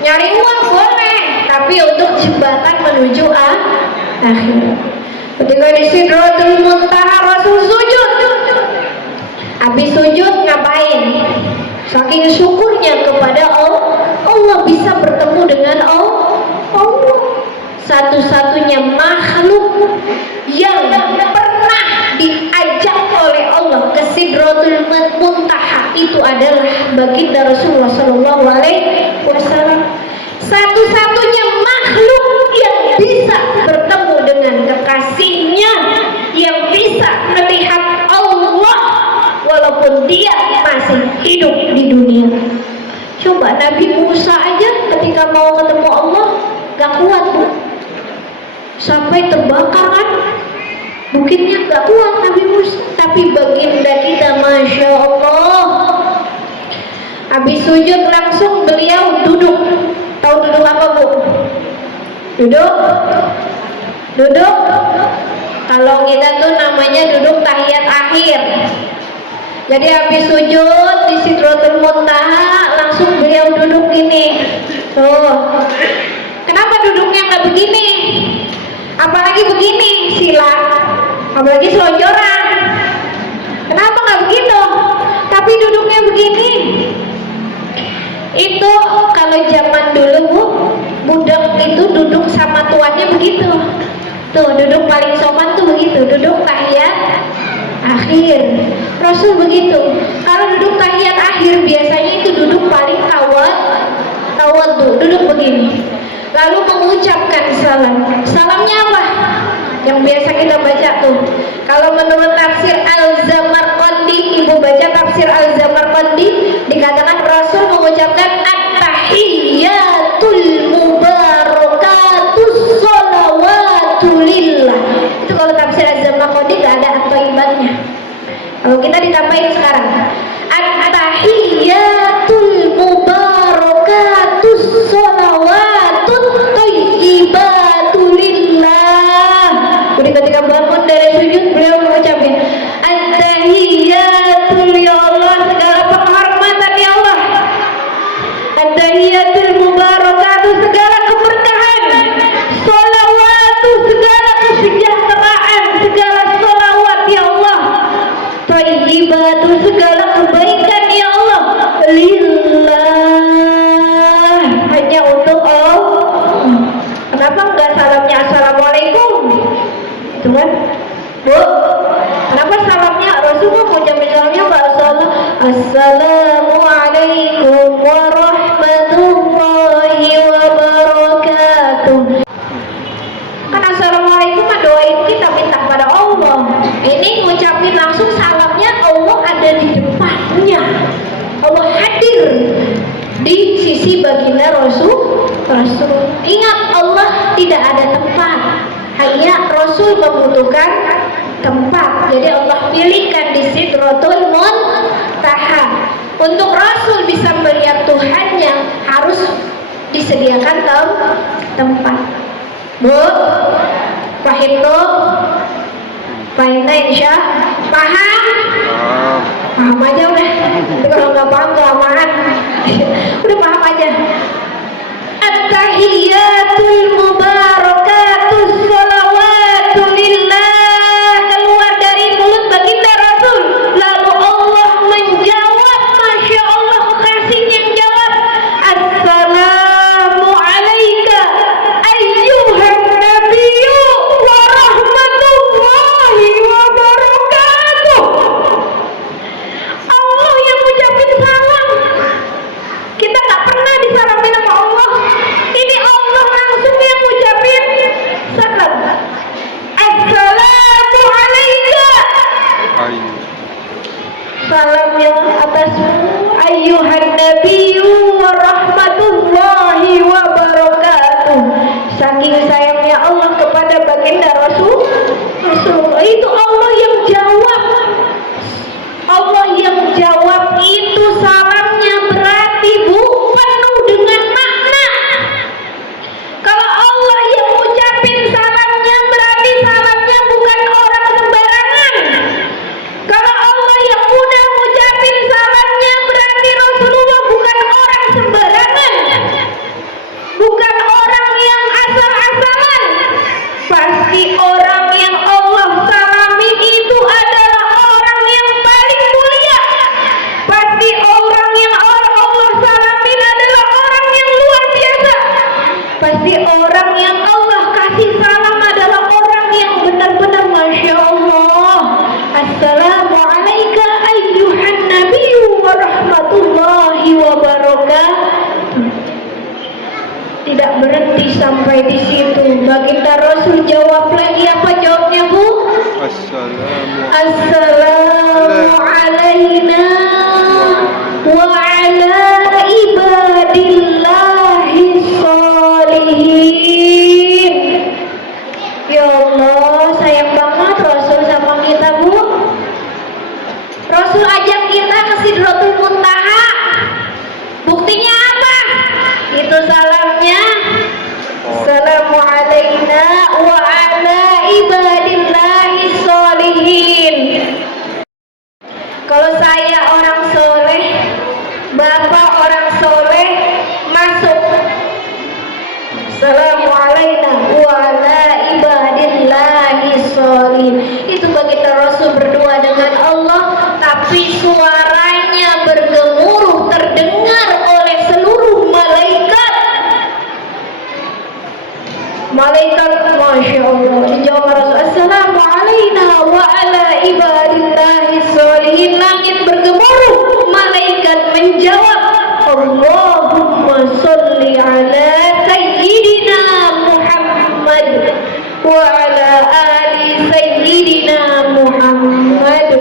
Nyari uang boleh, tapi untuk jembatan menuju akhir. Ketika di Sidratul Muntaha Rasul sujud. Habis sujud ngapain? Saking syukurnya kepada Allah bisa bertemu dengan Allah. Satu-satunya makhluk yang pernah diajak oleh Allah ke Sidratul Muntaha itu adalah baginda Rasulullah SAW. Satu-satunya makhluk yang bisa bertemu dengan kekasihnya, yang bisa melihat Allah walaupun dia masih hidup di dunia. Coba Nabi Musa aja ketika mau ketemu Allah gak kuat, Bu. Sampai terbakar kan bukitnya, gak kuat Nabi Musa. Tapi baginda kita, Masya Allah, habis sujud langsung beliau duduk. Tahu duduk apa, Bu? Duduk. Kalau kita tuh namanya duduk tahiyat akhir. Jadi habis sujud di Sidratul Muntaha langsung beliau duduk gini. Tuh. Kenapa duduknya nggak begini? Apalagi begini, sila. Apalagi selonjoran. Kenapa nggak begitu? Tapi duduknya begini. Itu kalau zaman dulu, Bu, budak itu duduk sama tuannya begitu. Tuh, duduk paling sopan tuh begitu, duduk tahiyat akhir. Rasul begitu. Kalau duduk tahiyat akhir biasanya itu duduk paling tawadhu, duduk begini. Lalu mengucapkan salam. Salamnya apa? Yang biasa kita baca tuh. Kalau menurut tafsir Al-Zamarqandi, Ibu baca tafsir Al-Zamarqandi, dikatakan Rasul mengucapkan at-tahiyyatul mubarakatus sholawatulillah. Itu kalau tafsir Az-Zamarqandi nggak ada at hebatnya. Kalau kita ditambahin sekarang, at-tahiyyatul mubarakatus sholawatut thayyibatul lillah. Jadi ketika bangun dari sujud beliau mengucapkan at-tahiyyatul, ya Allah segala penghormatan ya Allah, at-tahiyyatul mubarakatuh segala keberkahan, sholawatu segala kesejahteraan, segala sholawat ya Allah, thayyibatu segala kebaikan ya Allah, lillah hanya untuk Allah. Kenapa enggak salamnya assalamualaikum? Itu kan, Bu? Kenapa salamnya Rasulullah mau jamin salamnya assalamualaikum warahmatullahi wabarakatuh. Kan assalamualaikum mah doain kita minta pada Allah. Ini ngucapin langsung salamnya, Allah ada di depannya. Allah hadir di sisi baginda Rasul. Ingat, Allah tidak ada tempat, hanya Rasul membutuhkan tempat. Jadi Allah pilihkan di Sidratul Muntaha. Untuk Rasul bisa melihat Tuhannya harus disediakan tempat. Bu, paham tuh? Paham insya? Paham? Paham aja udah. Tapi kalau nggak paham kelamaan. Udah paham aja. At-tahiyyatul mubarakatus sholawatu lillah keluar dari mulut baginda Rasul. Lalu Allah menjawab, Masya Allah, kekasihnya jawab, Assalamu alayka ayyuhan nabiyyu wa rahmatullahi wa barakatuh. Allah yang ucapin salam. Kita nggak pernah disalamin sama Allah. Ini Allah langsung yang ucapin salam. Assalamu alayka. Salam yang atasmu ayyuhan nabiyyu wa rahmatullahi wa barakatuh. Saking sayangnya Allah kepada baginda Rasulullah, itu Allah yang jawab. Allah yang jawab itu salamnya berarti penuh dengan makna. Kalau Allah yang ucapin salamnya berarti salamnya bukan orang sembarangan. Kalau Allah yang udah ngucapin salamnya berarti Rasulullah bukan orang sembarangan, bukan orang yang asal-asalan. Pasti orang yang Allah salamin itu adalah orang yang paling mulia. Pasti orang yang Allah salamin adalah orang yang luar biasa. Pasti orang yang Allah kasih salam adalah orang yang benar-benar Masya Allah. Assalamu alayka ayyuhan nabiyyu wa rahmatullahi wa barakatuh. Tidak berhenti sampai di situ. Baginda Rasul jawab lagi, apa jawabnya, Bu? Assalamu alayna wa ala ibadillahi sholihin. Ya Allah, sayang banget Rasul sama kita, Bu. Rasul ajak kita ke Sidratul Muntaha. Buktinya apa? Itu salamnya. Assalamu alayna wa ala ibadillahi sholihin. Kalau saya orang soleh, Bapak orang soleh, masuk. Assalamu alayna wa ala ibadillahi sholihin. Itu baginda Rasul berdua dengan Allah, tapi suaranya bergemuruh terdengar oleh seluruh malaikat. Malaikat, Masya Allah, dijawab Rasul, Assalamu alayna wa ala ibadillahi sholihin. Langit bergemuruh, malaikat menjawab, Allahumma sholli ala sayyidina Muhammad wa ala ali sayyidina Muhammad.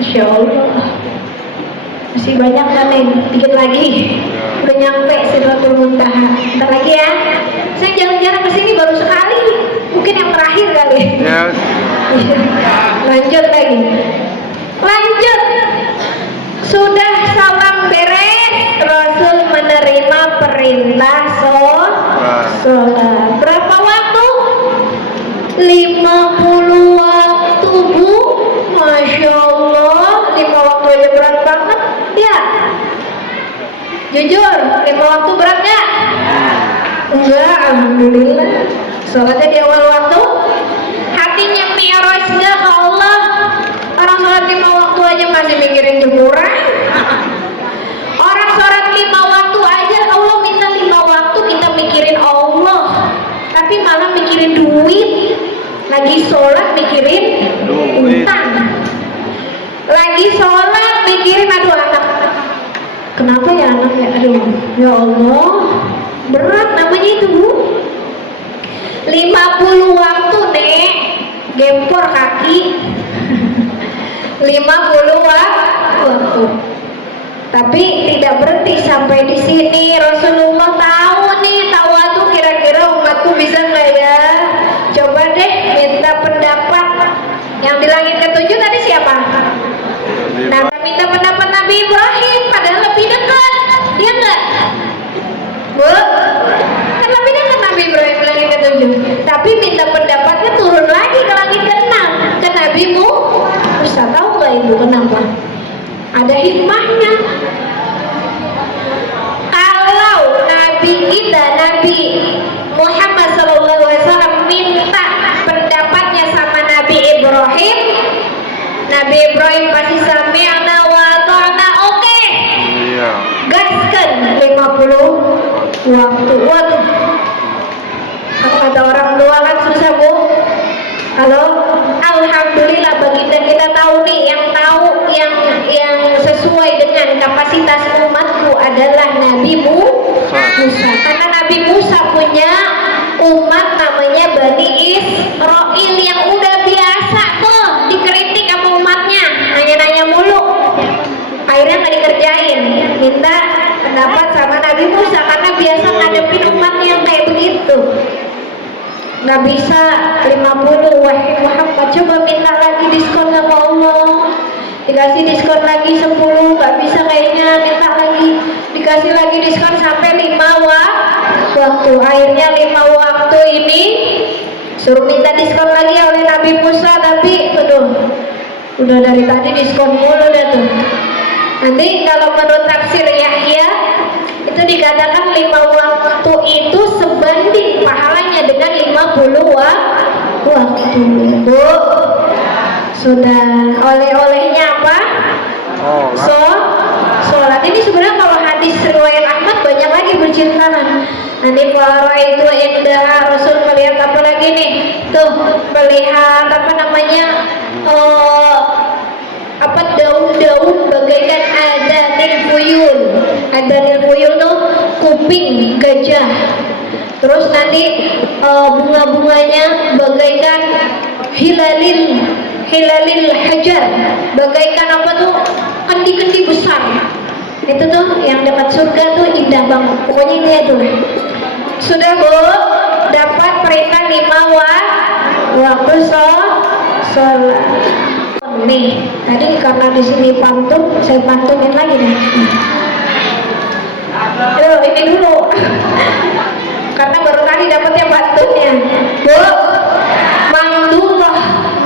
Masya Allah. Masih banyak kan nih, dikit lagi udah nyampe Sidratul Muntaha. Bentar lagi ya. Saya jarang-jarang kesini, baru sekali Yes. Lanjut lagi. Lanjut. Sudah salam beres, Rasul menerima perintah sholat. Berapa waktu? 50 waktu, Bu. Masya Allah, 5 waktu aja berat banget. Ya. Jujur, 5 waktu berat gak? Enggak, alhamdulillah. Sholatnya di awal waktu. Hatinya mi'raj gak ke Allah? Orang sholat 5 waktu aja masih mikirin jemuran. Orang sholat 5 waktu aja Allah minta 5 waktu kita mikirin Allah, tapi malah mikirin duit. Lagi sholat mikirin utang. Lagi sholat mikirin aduh anak. Kenapa ya anaknya? Aduh, ya Allah, berat namanya itu, Bu. 50 waktu, Nek. Gempor kaki. 50 waktu. Tapi tidak berhenti sampai di sini. Rasulullah tahu nih, tuh kira-kira umatku bisa nggak ya? Coba deh minta pendapat. Yang di langit ketujuh tadi siapa? Nah, minta pendapat Nabi Ibrahim, padahal lebih dekat, ya nggak? Bu, kan lebih dekat Nabi Ibrahim ke langit ketujuh. Tapi minta pendapatnya turun lagi ke langit ke-6, ke Nabi Musa. Tahu nggak Ibu kenapa? Ada hikmahnya. Kalau Nabi kita, Nabi Muhammad SAW minta pendapatnya sama Nabi Ibrahim, Nabi Ibrahim pasti sami'na wa ta'na, oke. Iya. Gaskan 50 waktu. Waduh. Kalau kata orang tua kan susah, Bu. Kalau alhamdulillah baginda kita tahu nih, yang tahu yang sesuai dengan kapasitas umatku adalah Nabi Musa. Karena Nabi Musa punya umat namanya Bani Israil yang udah biasa tuh dikritik sama umatnya, nanya-nanya mulu. Akhirnya nggak dikerjain, minta pendapat sama Nabi Musa karena biasa ngadepin umatnya yang kayak begitu. Nggak bisa 50, wahai Muhammad, coba minta lagi diskon sama Allah. Dikasih diskon lagi 10, nggak bisa kayaknya, minta lagi. Dikasih lagi diskon sampai 5 waktu. Akhirnya 5 waktu ini suruh minta diskon lagi oleh Nabi Musa, tapi aduh, udah dari tadi diskon mulu dah tuh. Nanti kalau menurut tafsir Yahya itu dikatakan 5 waktu itu sebanding pahalanya dengan 50 waktu. Bu, sudah oleh-olehnya apa? Sholat. Ini sebenarnya kalau hadis riwayat Ahmad banyak lagi berceritakan. Nanti para itu indah Rasul melihat apa lagi nih? Tuh melihat apa namanya? Daun-daun bagaikan adanil fuyul. Adanil fuyul tuh kuping gajah. Terus nanti bunga-bunganya bagaikan hilalil hajar, bagaikan apa tuh, kendi-kendi besar. Itu tuh yang dekat surga tuh indah banget. Pokoknya ini aja. Sudah, Bu, dapat perintah 5 waktu sholat. Nih, tadi karena di sini pantun, saya pantunin lagi deh. Yuk, ini dulu. Karena baru tadi dapatnya pantunnya. Bu, Mandullah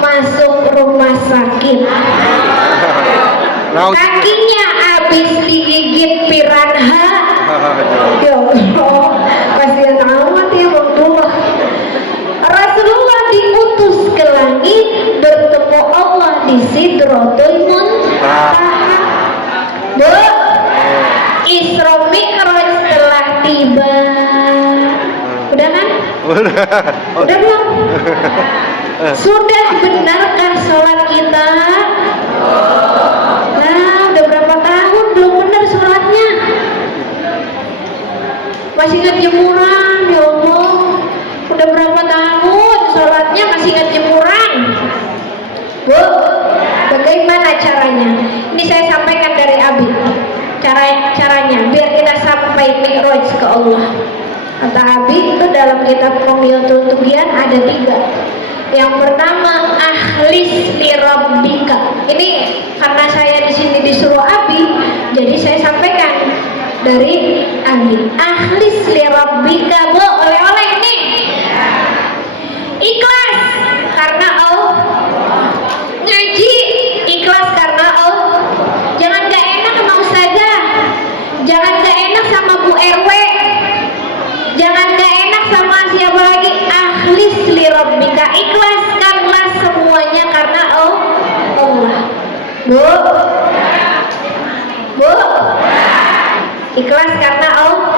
masuk rumah sakit. Kakinya habis digigit piranha. Ya Allah, kasihan amat ya Mandullah. Rasulullah diutus ke langit bertemu Allah di Sidratul Muntaha. Bu, Isra Mi'raj telah tiba. Udah kan? Udah belum? Sudah benarkah sholat kita? Nah, udah berapa tahun belum benar sholatnya? Masih ingat jemuran, ya Allah. Udah berapa tahun sholatnya masih ingat jemuran? Bu, bagaimana caranya? Ini saya sampaikan dari Abi. Caranya biar kita sampai mi'raj ke Allah. Kata Abi itu dalam kitab Qomiyyatul Tugyan ada 3. Yang pertama, akhlis li rabbika. Ini karena saya di sini disuruh Abi, jadi saya sampaikan dari Abi. Akhlis li rabbika, Bu, oleh-oleh ini. Ikhlas karena Allah. Ngaji ikhlas karena Allah. Jangan gak enak sama ustazah, jangan gak enak sama Bu RW, jangan gak enak sama siapa lagi. Akhlis li rabbika, ikhlaskanlah semuanya karena Allah. Bu, ikhlas karena Allah.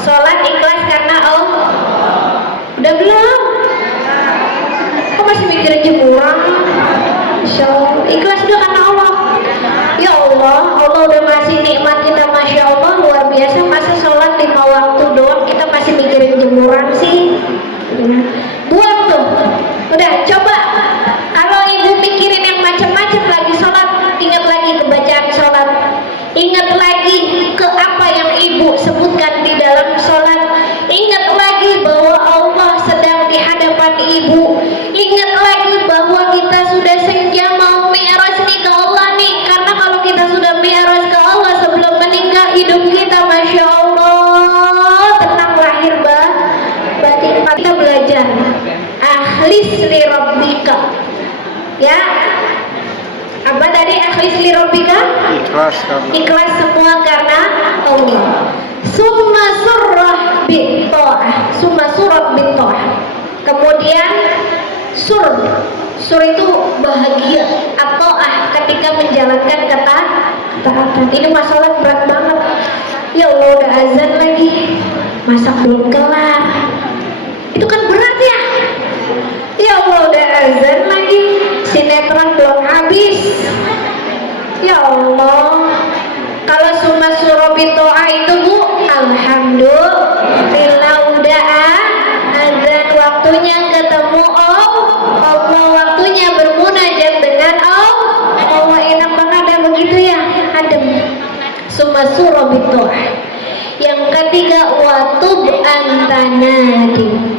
Sholat ikhlas karena Allah. Udah belum? Kok masih mikirin jemuran? Insya Allah. Ikhlas juga karena Allah. Ya Allah, Allah udah ngasih nikmat kita, Masya Allah, luar biasa. Masa sholat 5 waktu doang kita masih mikirin jemuran sih? Buat tuh. Udah, coba. Kalau ibu mikirin yang macam-macam lagi sholat, ingat lagi ke bacaan sholat. Ingat lagi ke apa yang ibu sebutkan di dalam sholat. Ingat lagi bahwa Allah sedang di hadapan ibu. Ingat lagi bahwa kita sudah senja mau mi'raj nih ke Allah nih. Karena kalau kita sudah mi'raj ke Allah sebelum meninggal, hidup kita Masya Allah tenang lahir batin. Kita belajar akhlis li rabbika. Ya, apa tadi akhlis li rabbika? Ikhlas semua karena Allah. Summa surah bitta'ah. Summa surah bitta'ah. Kemudian sur itu bahagia atau ketika menjalankan ketaatan. Ini masalah berat banget. Ya Allah, udah azan lagi, masak belum kelar. Itu kan berat ya. Ya Allah, udah azan lagi, sinetron belum habis. Ya Allah. Kalau summa surah bitta'ah itu, Bu, alhamdulillah udah azan, waktunya ketemu Allah, waktunya bermunajat dengan Allah. Enak banget ya begitu ya, adem. Summa surah bitta'ah. Yang ketiga, watub antanadi.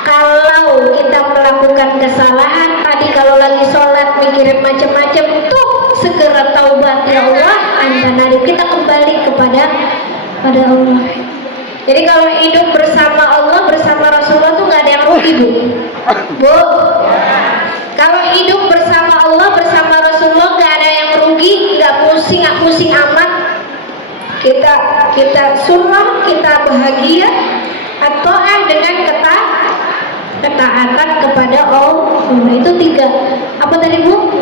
Kalau kita melakukan kesalahan tadi, kalau lagi sholat mikirin macam-macam, tuh segera taubat ya Allah, antanadi, kita kembali kepada Allah. Jadi kalau hidup bersama Allah, bersama Rasulullah tuh nggak ada yang rugi, Bu. Kalau hidup bersama Allah, bersama Rasulullah, nggak ada yang rugi, nggak pusing amat. Kita sunnah, kita bahagia, atau dengan ketaatan kepada Allah. Itu 3. Apa tadi, Bu?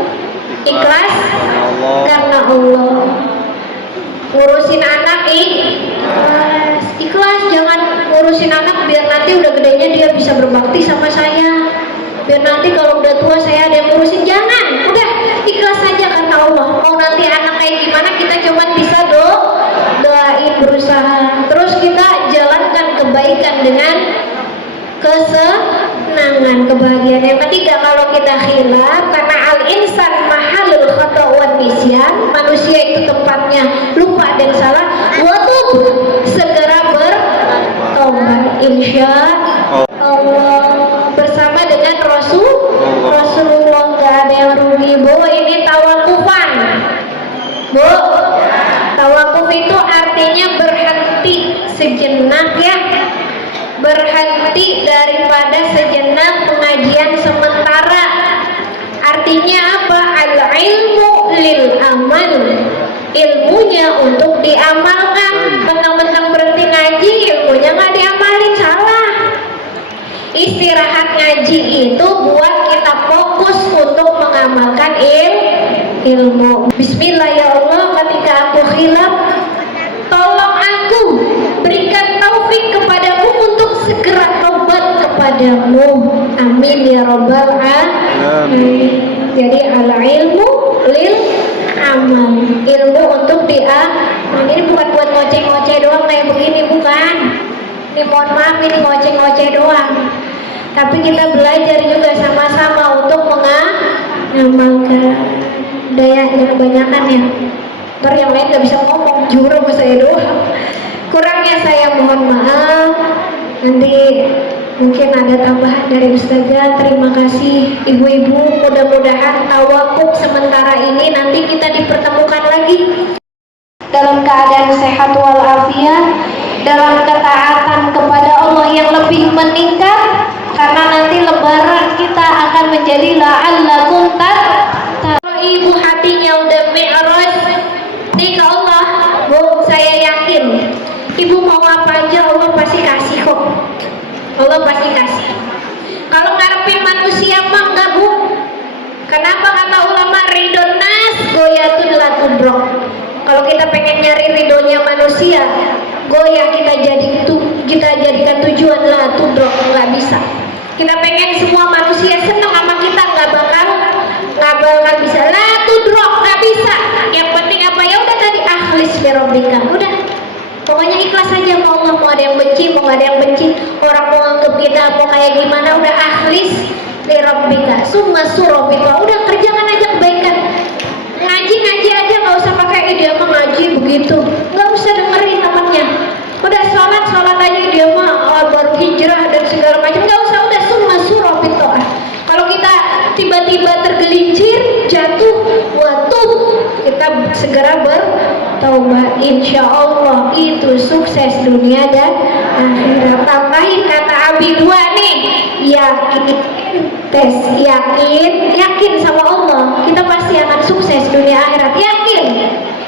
Ikhlas karena Allah. Ngurusin anak ikhlas, jangan ngurusin anak biar nanti udah gedenya dia bisa berbakti sama saya, biar nanti kalau udah tua saya ada yang ngurusin. Jangan, udah ikhlas saja karena Allah. Mau nanti anak kayak gimana, kita cuma bisa doain, berusaha. Terus kita jalankan kebaikan dengan kesenangan, kebahagiaan. Yang ketiga, kalau kita khilaf, karena al-insan mahalul khata' wan nisyan, manusia itu tempatnya lupa dan salah. Watub, segera bertobat, insya Allah, bersama dengan Rasulullah. Gak ada yang rugi, Bu. Ini tawakufan, Bu. Tawakuf itu artinya berhenti sejenak ya, berhenti daripada sejenak pengajian sementara. Artinya apa? Al-ilmu lil amal, ilmunya untuk diamalkan. Mentang-mentang berhenti ngaji, ilmunya nggak diamalin, salah. Istirahat ngaji itu buat kita fokus untuk mengamalkan ilmu. Bismillah ya Allah, ketika aku khilaf, tolong aku berikan taufik kepadamu untuk segera tobat kepadamu. Amin ya rabbal alamin. Jadi al ilmu lil amal, ilmu untuk ini bukan buat ngoceh-ngoceh doang kayak begini, bukan. Ini mohon maaf, ini ngoceh-ngoceh doang. Tapi kita belajar juga sama-sama untuk mengamalkan. Daya yang kebanyakan ya. Ntar yang lain gak bisa ngomong, jujur sama saya doang. Kurangnya saya mohon maaf. Nanti Mungkin ada tambahan dari Ustazah. Terima kasih ibu-ibu. Mudah-mudahan tawakuf sementara ini nanti kita dipertemukan lagi dalam keadaan sehat walafiat, dalam ketaatan kepada Allah yang lebih meningkat, karena nanti lebaran kita akan menjadi la'allakum tattaqun. Ibu hatinya udah mi'raj nih ke Allah, Bu, saya yakin ibu mau apa aja Allah pasti kasih kok. Allah pasti kasih. Kalau ngarepin manusia mah enggak, Bu. Kenapa kata ulama ridon nas goyatun la tudrok. Kalau kita pengen nyari ridhonya manusia, goyah kita jadikan tujuan la tudrok, nggak bisa. Kita pengen semua manusia senang sama kita, nggak bakal bisa. La tudrok, nggak bisa. Yang penting apa, ya udah tadi akhlis bi rabbika. Udah. Pokoknya ikhlas aja, mau Allah, mau ada yang benci, mau gak ada yang benci, orang mau anggap kita mau kayak gimana, udah akhlis li rabbika summa surabika. Udah kerjakan aja kebaikan. Ngaji aja nggak usah pakai dia mah ngaji begitu, nggak usah dengerin temannya. Udah sholat aja dia mah baru hijrah dan segala macam, nggak usah. Udah summa surabika. Kalau kita tiba-tiba tergelincir jatuh, watub, kita segera bertaubat. Insya Allah itu sukses dunia dan akhirat. Tambahin kata Abi dua nih, yakin sama Allah, kita pasti akan sukses dunia akhirat.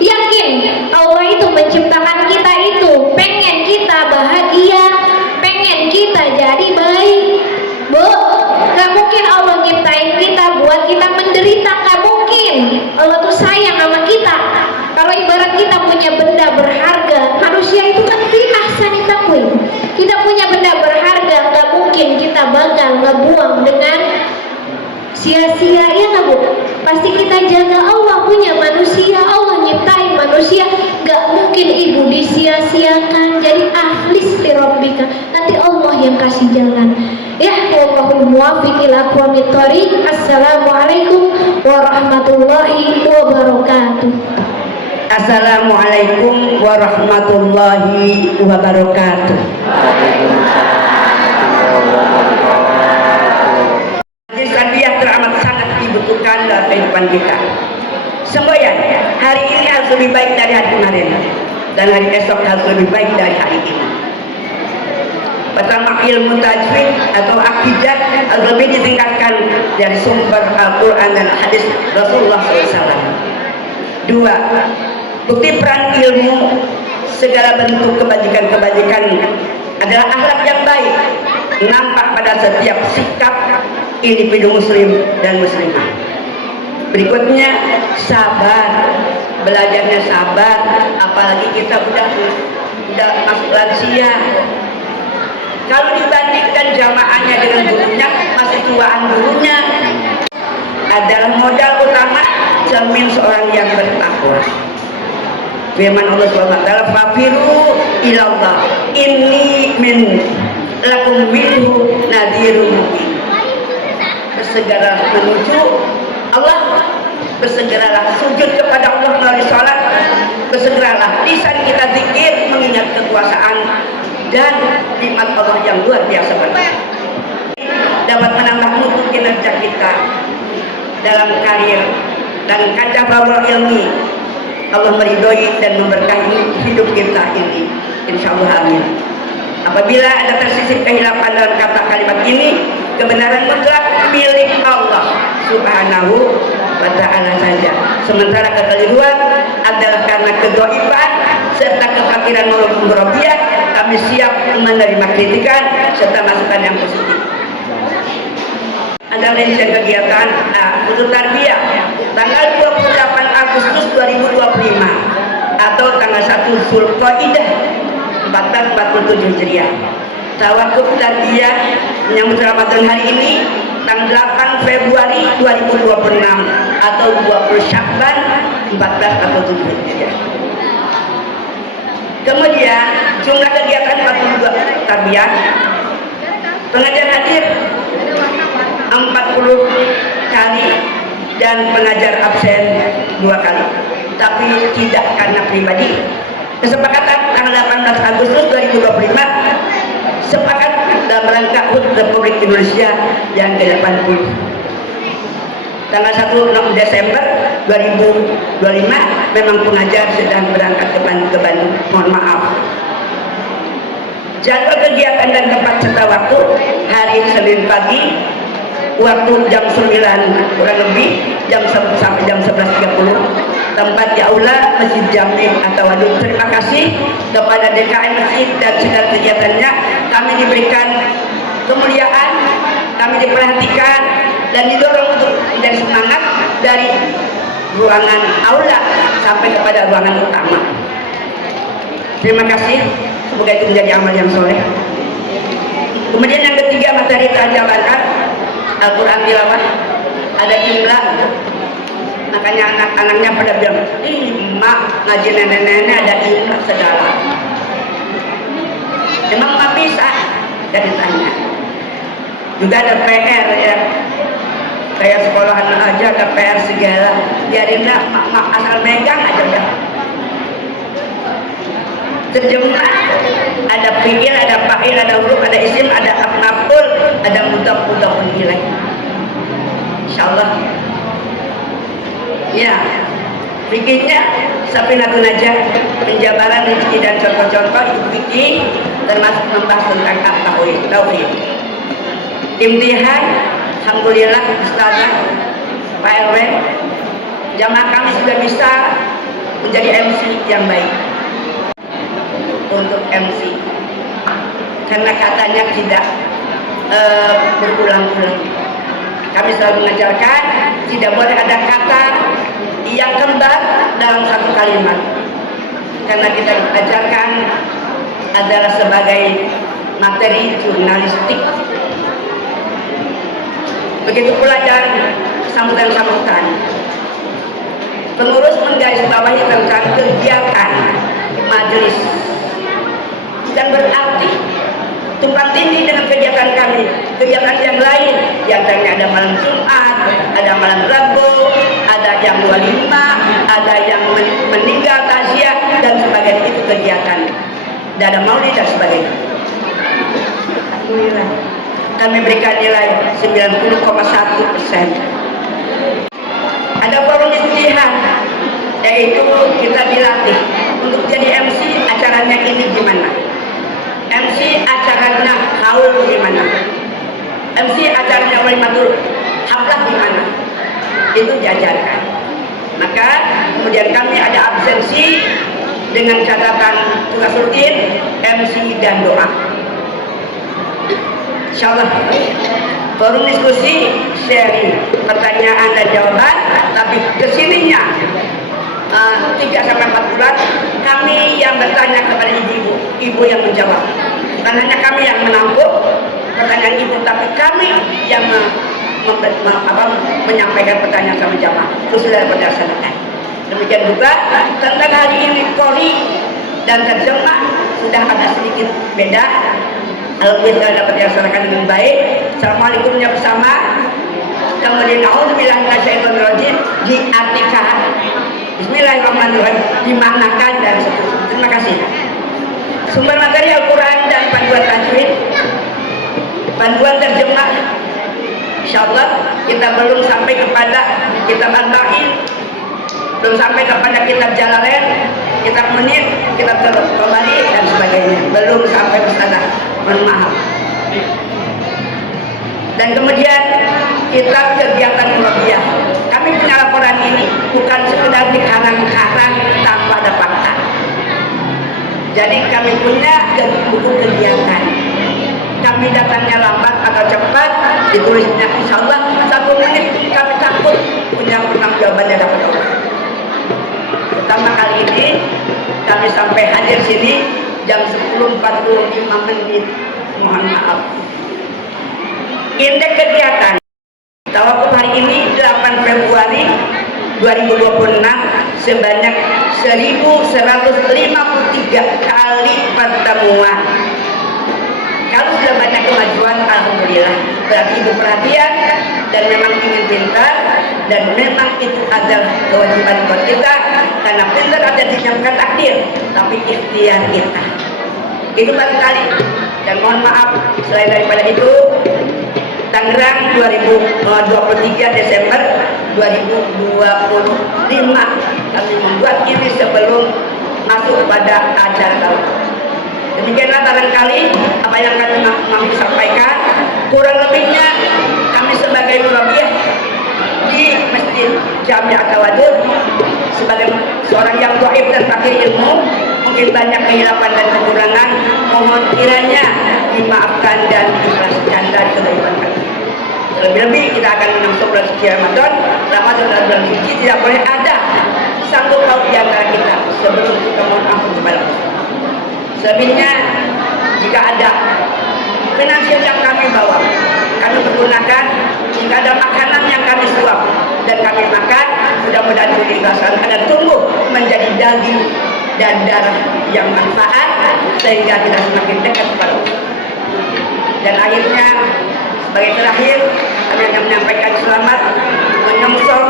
Yakin Allah itu menciptakan kita itu pengen kita bahagia, pengen kita jadi baik, Bu. Gak mungkin Allah nyiptain kita buat kita menderita, gak mungkin. Allah tuh sayang sama kita. Kalau ibarat kita punya benda berharga, manusia itu kan fi ahsani taqwim. Kita punya benda berharga, gak mungkin kita bakal ngebuang dengan sia-sia, ya nggak, Bu? Pasti kita jaga. Allah punya manusia, Allah nyiptain manusia, gak mungkin ibu disia-siakan. Jadi akhlis li rabbika, nanti Allah yang kasih jalan. Ya, wallahul muwaffiq ila aqwamit thoriq. Assalamualaikum warahmatullahi wabarakatuh. Assalamualaikum warahmatullahi wabarakatuh. Tarbiyah teramat sangat dibutuhkan dalam kehidupan kita. Semboyan, hari ini harus lebih baik dari hari kemarin, dan hari esok harus lebih baik dari hari ini. Pertama, ilmu tajwid atau akidah harus lebih ditingkatkan dari sumber Al-Quran dan hadis Rasulullah SAW. Dua, bukti peran ilmu segala bentuk kebajikan-kebajikan adalah akhlak yang baik, nampak pada setiap sikap individu muslim dan muslimah. Berikutnya, sabar, belajarnya sabar, apalagi kita udah masuk lansia. Kalau dibandingkan jamaahnya dengan gurunya, masih tuaan gurunya, adalah modal utama cermin seorang yang bertakwa. Firman Allah SWT, "Fafiru ilallah, inni min lakum minhu nadhirun mubin." Bersegeralah menuju Allah, bersegeralah sujud kepada Allah melalui sholat, bersegeralah lisan kita zikir mengingat kekuasaan dan nikmat Allah yang luar biasa banyak. Dapat menambah mutu kinerja kita dalam karir dan kancah bawah ilmi. Allah meridhoi dan memberkahi hidup kita ini, insya Allah, amin. Apabila ada tersisip kehilapan dalam kata kalimat ini, kebenaran mutlak milik Allah Subhanahu wa ta'ala saja. Sementara kekeliruan adalah karena kedoifan serta kefakiran maupun murabiah. Kami siap menerima kritikan serta masukan yang positif. Ada rincian kegiatan untuk tarbiyah tanggal 28 Agustus 2025 atau tanggal 1 Zulqa'dah 1447 Hijriah. Tawakuf tarbiyah menyambut Ramadan hari ini tanggal 8 Februari 2026 atau 20 Syakban 1447 Hijriah. Kemudian jumlah kegiatan 42 tarbiyah, pengajar hadir 40 kali dan pengajar absen 2 kali, tapi tidak karena pribadi. Kesepakatan tanggal 18 Agustus 2025 sepakat dalam rangka HUT Republik Indonesia yang ke-80. Tanggal 1 Desember 2025 memang pengajar sedang berangkat ke Bandung. Mohon maaf. Jadwal kegiatan dan tempat serta waktu hari Senin pagi waktu jam 9 kurang lebih jam 1 sampai jam 11.30, tempat di aula Masjid Jami atau Waduk. Terima kasih kepada DKM Masjid dan segala kegiatannya. Kami diberikan kemuliaan, kami diperhatikan dan didorong untuk menjadi semangat dari ruangan aula sampai kepada ruangan utama. Terima kasih, semoga itu menjadi amal yang soleh. Kemudian yang ketiga, materi terjalanan Al-Quran tilawah, ada jumlah. Makanya anak-anaknya pada bilang, ih mak ngaji nenek-nenek ada jumlah segala. Emang mak bisa? Dan ditanya. Juga ada PR ya, kayak sekolahan aja ada PR segala. Biarin dah, mak asal megang aja dah. Terjemah, ada fi'il, ada fa'il, ada huruf, ada isim, ada maf'ul, ada mudhaf ilaih. Insyaallah. Ya, fikihnya Safinatun Najah, penjabaran rizki dan contoh-contoh itu fikih, termasuk membahas tentang tauhid. Imtihan, alhamdulillah Ustazah, Pak RW, jamaah kami sudah bisa menjadi MC yang baik. Untuk MC karena katanya tidak berulang-ulang. Kami selalu mengajarkan tidak boleh ada kata yang kembar dalam satu kalimat, karena kita ajarkan adalah sebagai materi jurnalistik. Begitu pula dan sambutan-sambutan. Pengurus menggarisbawahi tentang kegiatan majelis dan berarti tumpang tindih dengan kegiatan kami, kegiatan yang lain, yang ternyata ada malam Jumat, ada malam Rabu, ada yang walimah, ada yang meninggal takziah dan sebagainya. Itu kegiatan, dan ada maulid dan sebagainya. Alhamdulillah kami berikan nilai 90,1%. Ada forum ijtihad, yaitu kita dilatih untuk jadi MC. Acaranya ini gimana, MC acaranya haul gimana, MC acaranya walimatul haflah gimana, itu diajarkan. Maka kemudian kami ada absensi dengan catatan tugas rutin, MC dan doa. Insyaallah forum diskusi, sharing, pertanyaan dan jawaban. Tapi kesininya 3-4 bulan kami yang bertanya kepada ibu yang menjawab. Bukan hanya kami yang menampung pertanyaan ibu, tapi kami yang menyampaikan pertanyaan sama jamaah. Itu sudah berdasarkan. Demikian juga tentang hari ini Qori dan terjemah sudah agak sedikit beda. Alhamdulillah dapat dilaksanakan dengan baik. Assalamualaikumnya bersama. Kemudian auzubillahi minasyaitonirrajim diartikan. Bismillahirrahmanirrahim dimaknakan dan seterusnya. Terima kasih. Sumber materi Al-Quran dan panduan tajwid, panduan terjemah. Insyaallah kita belum sampai kepada kitab Al-Baqi, belum sampai kepada kitab Jalalain, kitab Munir, kitab Tabari dan sebagainya. Belum sampai ke sana. Mohon maaf. Dan kemudian kitab kegiatan murabiah. Kami punya laporan ini bukan sekedar dikarang-karang tanpa ada fakta. Jadi kami punya buku kegiatan. Kami datangnya lambat atau cepat, ditulisnya insyaallah 1 menit. Kami takut punya jawabannya dapat orang. Pertama kali ini kami sampai hadir sini jam 10.45 menit. Mohon maaf. Indeks kegiatan tawakuf hari ini 8 Februari 2026 sebanyak 1.153 kali pertemuan. Kalau sudah banyak kemajuan, alhamdulillah, berarti ibu perhatian dan memang ingin pintar, dan memang itu adalah kewajiban buat kita, karena pintar ada dinamakan takdir, tapi ikhtiar kita. Itu barangkali Dan mohon maaf, selain daripada itu, Tangerang 23 Desember 2025 kami membuat ini sebelum masuk pada acara tahun. Demikianlah barangkali apa yang kami sampaikan. Kurang lebihnya kami sebagai murabiah di Masjid Jami' At-Tawadud sebagai seorang yang dhaif dan fakir ilmu, mungkin banyak kehilapan dan kekurangan, mohon kiranya dimaafkan dan diikhlaskan dari kebaikan kami. Lebih-lebih kita akan menyambut bulan suci Ramadan. Ramadan adalah bulan suci, tidak boleh ada sanggup paut di antara kita sebelum kita mohon ampun kepada Allah. Selebihnya, jika ada finansial yang kami bawa, kami pergunakan. Jika ada makanan yang kami suap dan kami makan, mudah-mudahan itu diikhlaskan dan tumbuh menjadi daging dan darah yang manfaat sehingga kita semakin dekat kepada Allah. Dan akhirnya, sebagai terakhir, kami akan menyampaikan selamat menyongsong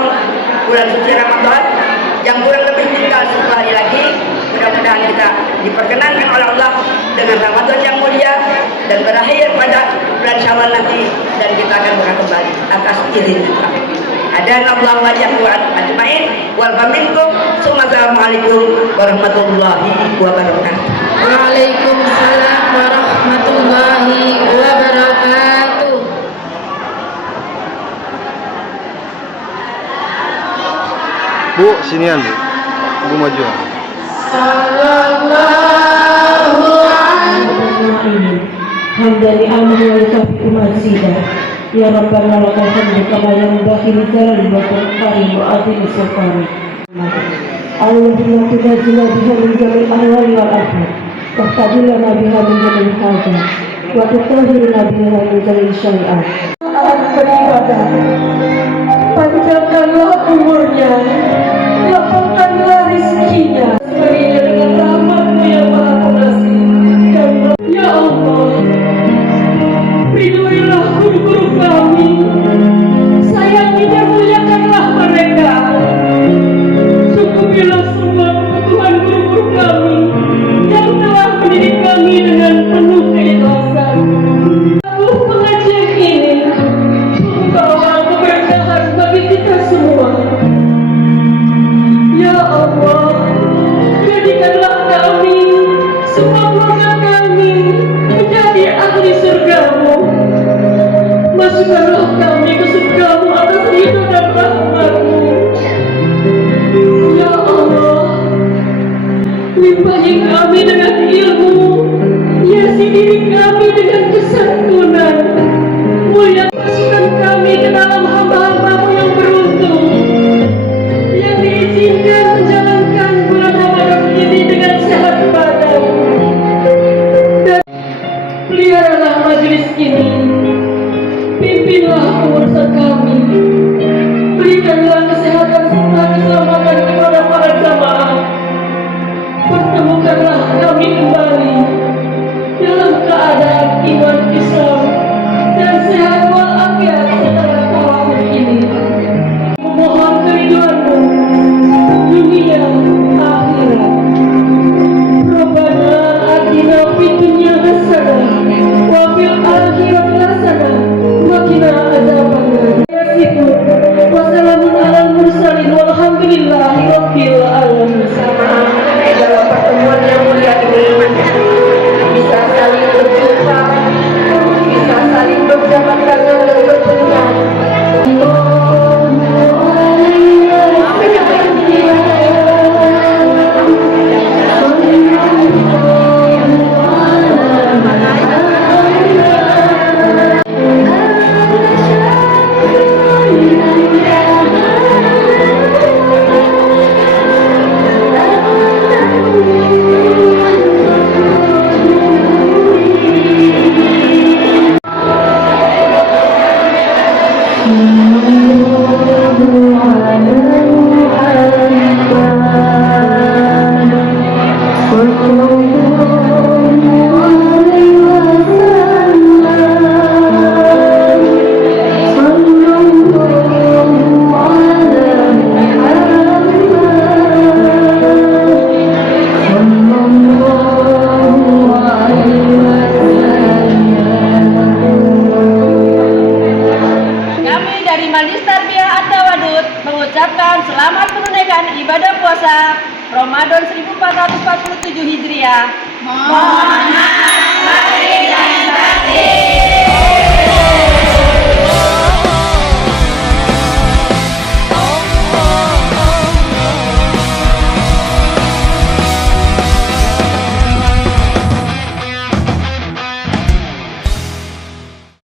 bulan suci Ramadan yang kurang lebih tinggal 10 hari lagi. Mudah-mudahan kita diperkenankan oleh Allah dengan Ramadan yang mulia dan berakhir pada bulan Syawal nanti, dan kita akan kembali atas izin Allah. Adanallahu wa iyyakum ajmain wal minkum. Assalamualaikum warahmatullahi wabarakatuh. Waalaikumsalam warahmatullahi wabarakatuh. Bu, sinian Bu. Bu maju. Sallallahu alaihi Hamdani amin wa kafi masjidah. Ya Rabbana lakal hamdu kama yanbaghi li jalali wajhika karim wa azimi sultanik. Allahumma tunajjina biha min jami'il ahwali wal afat wa tahdilana biha min jami'il hajat wa tutahhirna biha min jami'il syai'at. Beribadah, panjangkanlah umurnya, lapangkanlah rizkinya, berinya dengan rahmat-Mu yang Maha Pengasih. Ya Allah, ridhoilah guru-guru kami, sayangi dan muliakanlah mereka. Cukupilah semua kebutuhan guru-guru kami yang telah mendidik kami dengan penuh keikhlasan. Pengajian ini membawa keberkahan bagi kita semua. Ya Allah, jadikanlah kami, semua keluarga kami menjadi ahli surga-Mu. Masukkanlah kami ke surga-Mu atas ridho dan rahmat-Mu. Ya Allah, limpahi kami dengan ilmu, hiasi diri kami dengan kesantunan. Mulia masukkan kami ke dalam hamba-hamba-Mu yang beruntung, yang diizinkan menjalankan bulan Ramadan ini dengan sehat badan. Dan peliharalah majelis ini, pimpinlah urusan kami, berikanlah kesehatan serta keselamatan kepada para jamaah. Pertemukanlah kami kembali dalam keadaan iman Islam dan sehat walafiat setelah tahun ini. Memohon keridhaan-Mu dunia akhirat. Rabbana atina fid dunya hasanah wa fil akhirati hasanah wa qina adzabannar. Wassalamun alal mursalin walhamdulillahi rabbil alamin. Dalam pertemuan yang mulia ini bisa saling berjumpa, bisa saling berjabat tangan dan berpelukan. Majlis Tarbiyah At-Tawadud mengucapkan selamat menunaikan ibadah puasa Ramadan 1447 Hijriah. Mohon maaf lahir dan batin.